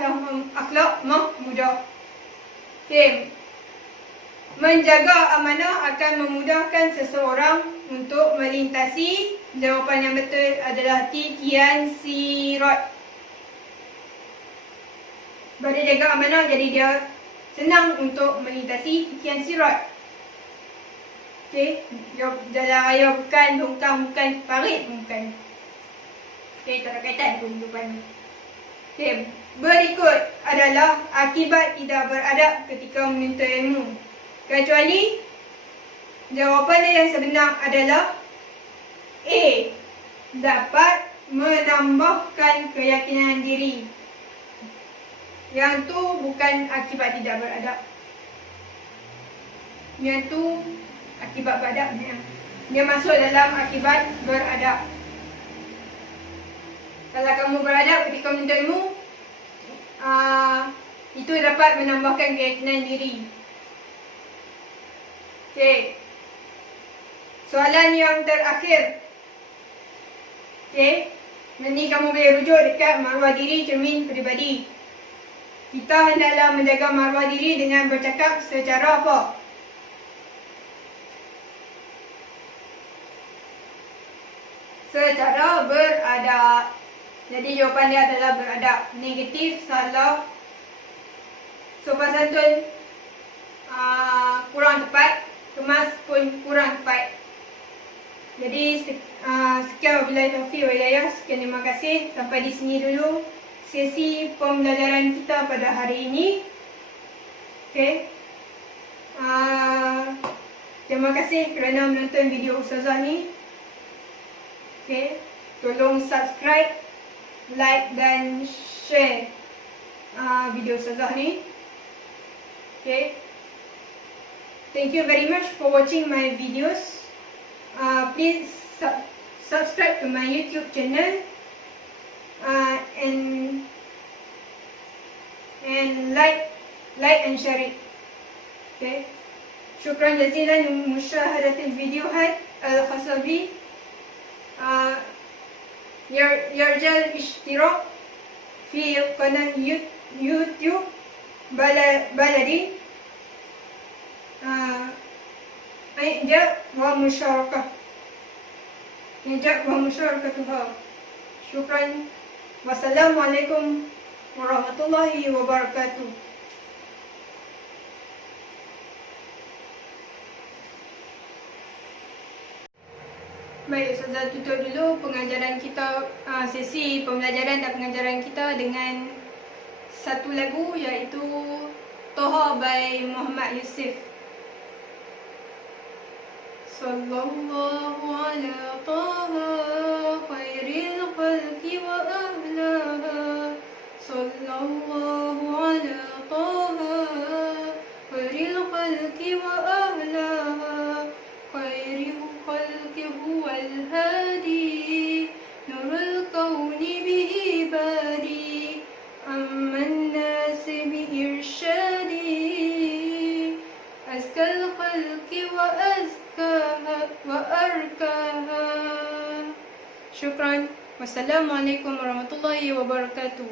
akhlak mahmudah. Okey. Menjaga amanah akan memudahkan seseorang untuk melintasi. Jawapan yang betul adalah titian sirot. Pada jaga amanah, jadi dia senang untuk melintasi titian sirot. Okey, jalan raya bukan, longkang bukan, parit bukan. Okey, tak ada kaitan kehidupan ni. Okey, berikut adalah akibat tidak beradab ketika menuntut ilmu. Kecuali jawapan yang sebenar adalah A. Dapat menambahkan keyakinan diri. Yang tu bukan akibat tidak beradab. Yang tu akibat beradab. Dia masuk dalam akibat beradab. Kalau kamu beradab ketika menuntut ilmu, itu dapat menambahkan keyakinan diri. Okey. Soalan yang terakhir. Okey. Nanti kamu boleh rujuk dekat maruah diri cermin peribadi. Kita hendaklah menjaga maruah diri dengan bercakap secara apa? Secara beradab. Jadi jawapan dia adalah beradab. Negatif, salah, sopan santun kurang tepat, kemas pun kurang tepat. Jadi sekian wabillahi taufiq wal hidayah. Sekian, terima kasih. Sampai di sini dulu sesi pembelajaran kita pada hari ini. Okey. Terima kasih kerana menonton video Ustazah ni. Okey. Tolong subscribe, like dan share video Ustazah ni. Okay. Thank you very much for watching my videos. Please subscribe to my YouTube channel and like and share it. Okay. Syukran jazilan musyahadatil video al-khasabi. Yarjal ishtirak fi qanah YouTube baladi Ijab wa musyarakah. Ijab wa musyarakatuha. Syukran. Wassalamualaikum warahmatullahi wabarakatuh. Baik, Ustazah tutup dulu pengajaran kita, sesi pembelajaran dan pengajaran kita dengan satu lagu, iaitu Toha by Muhammad Yusuf. Sallallahu ala Taha khairil khalqi wa ahlaha. Sallallahu ala Taha khairil khalqi wa ahlaha. Khairil khalqi huwal hadi nurul kauni bihi badi amman nasi bi irsyadi askal khalqi wa azkaha wa arkaha. Syukran. Wassalamualaikum warahmatullahi wabarakatuh.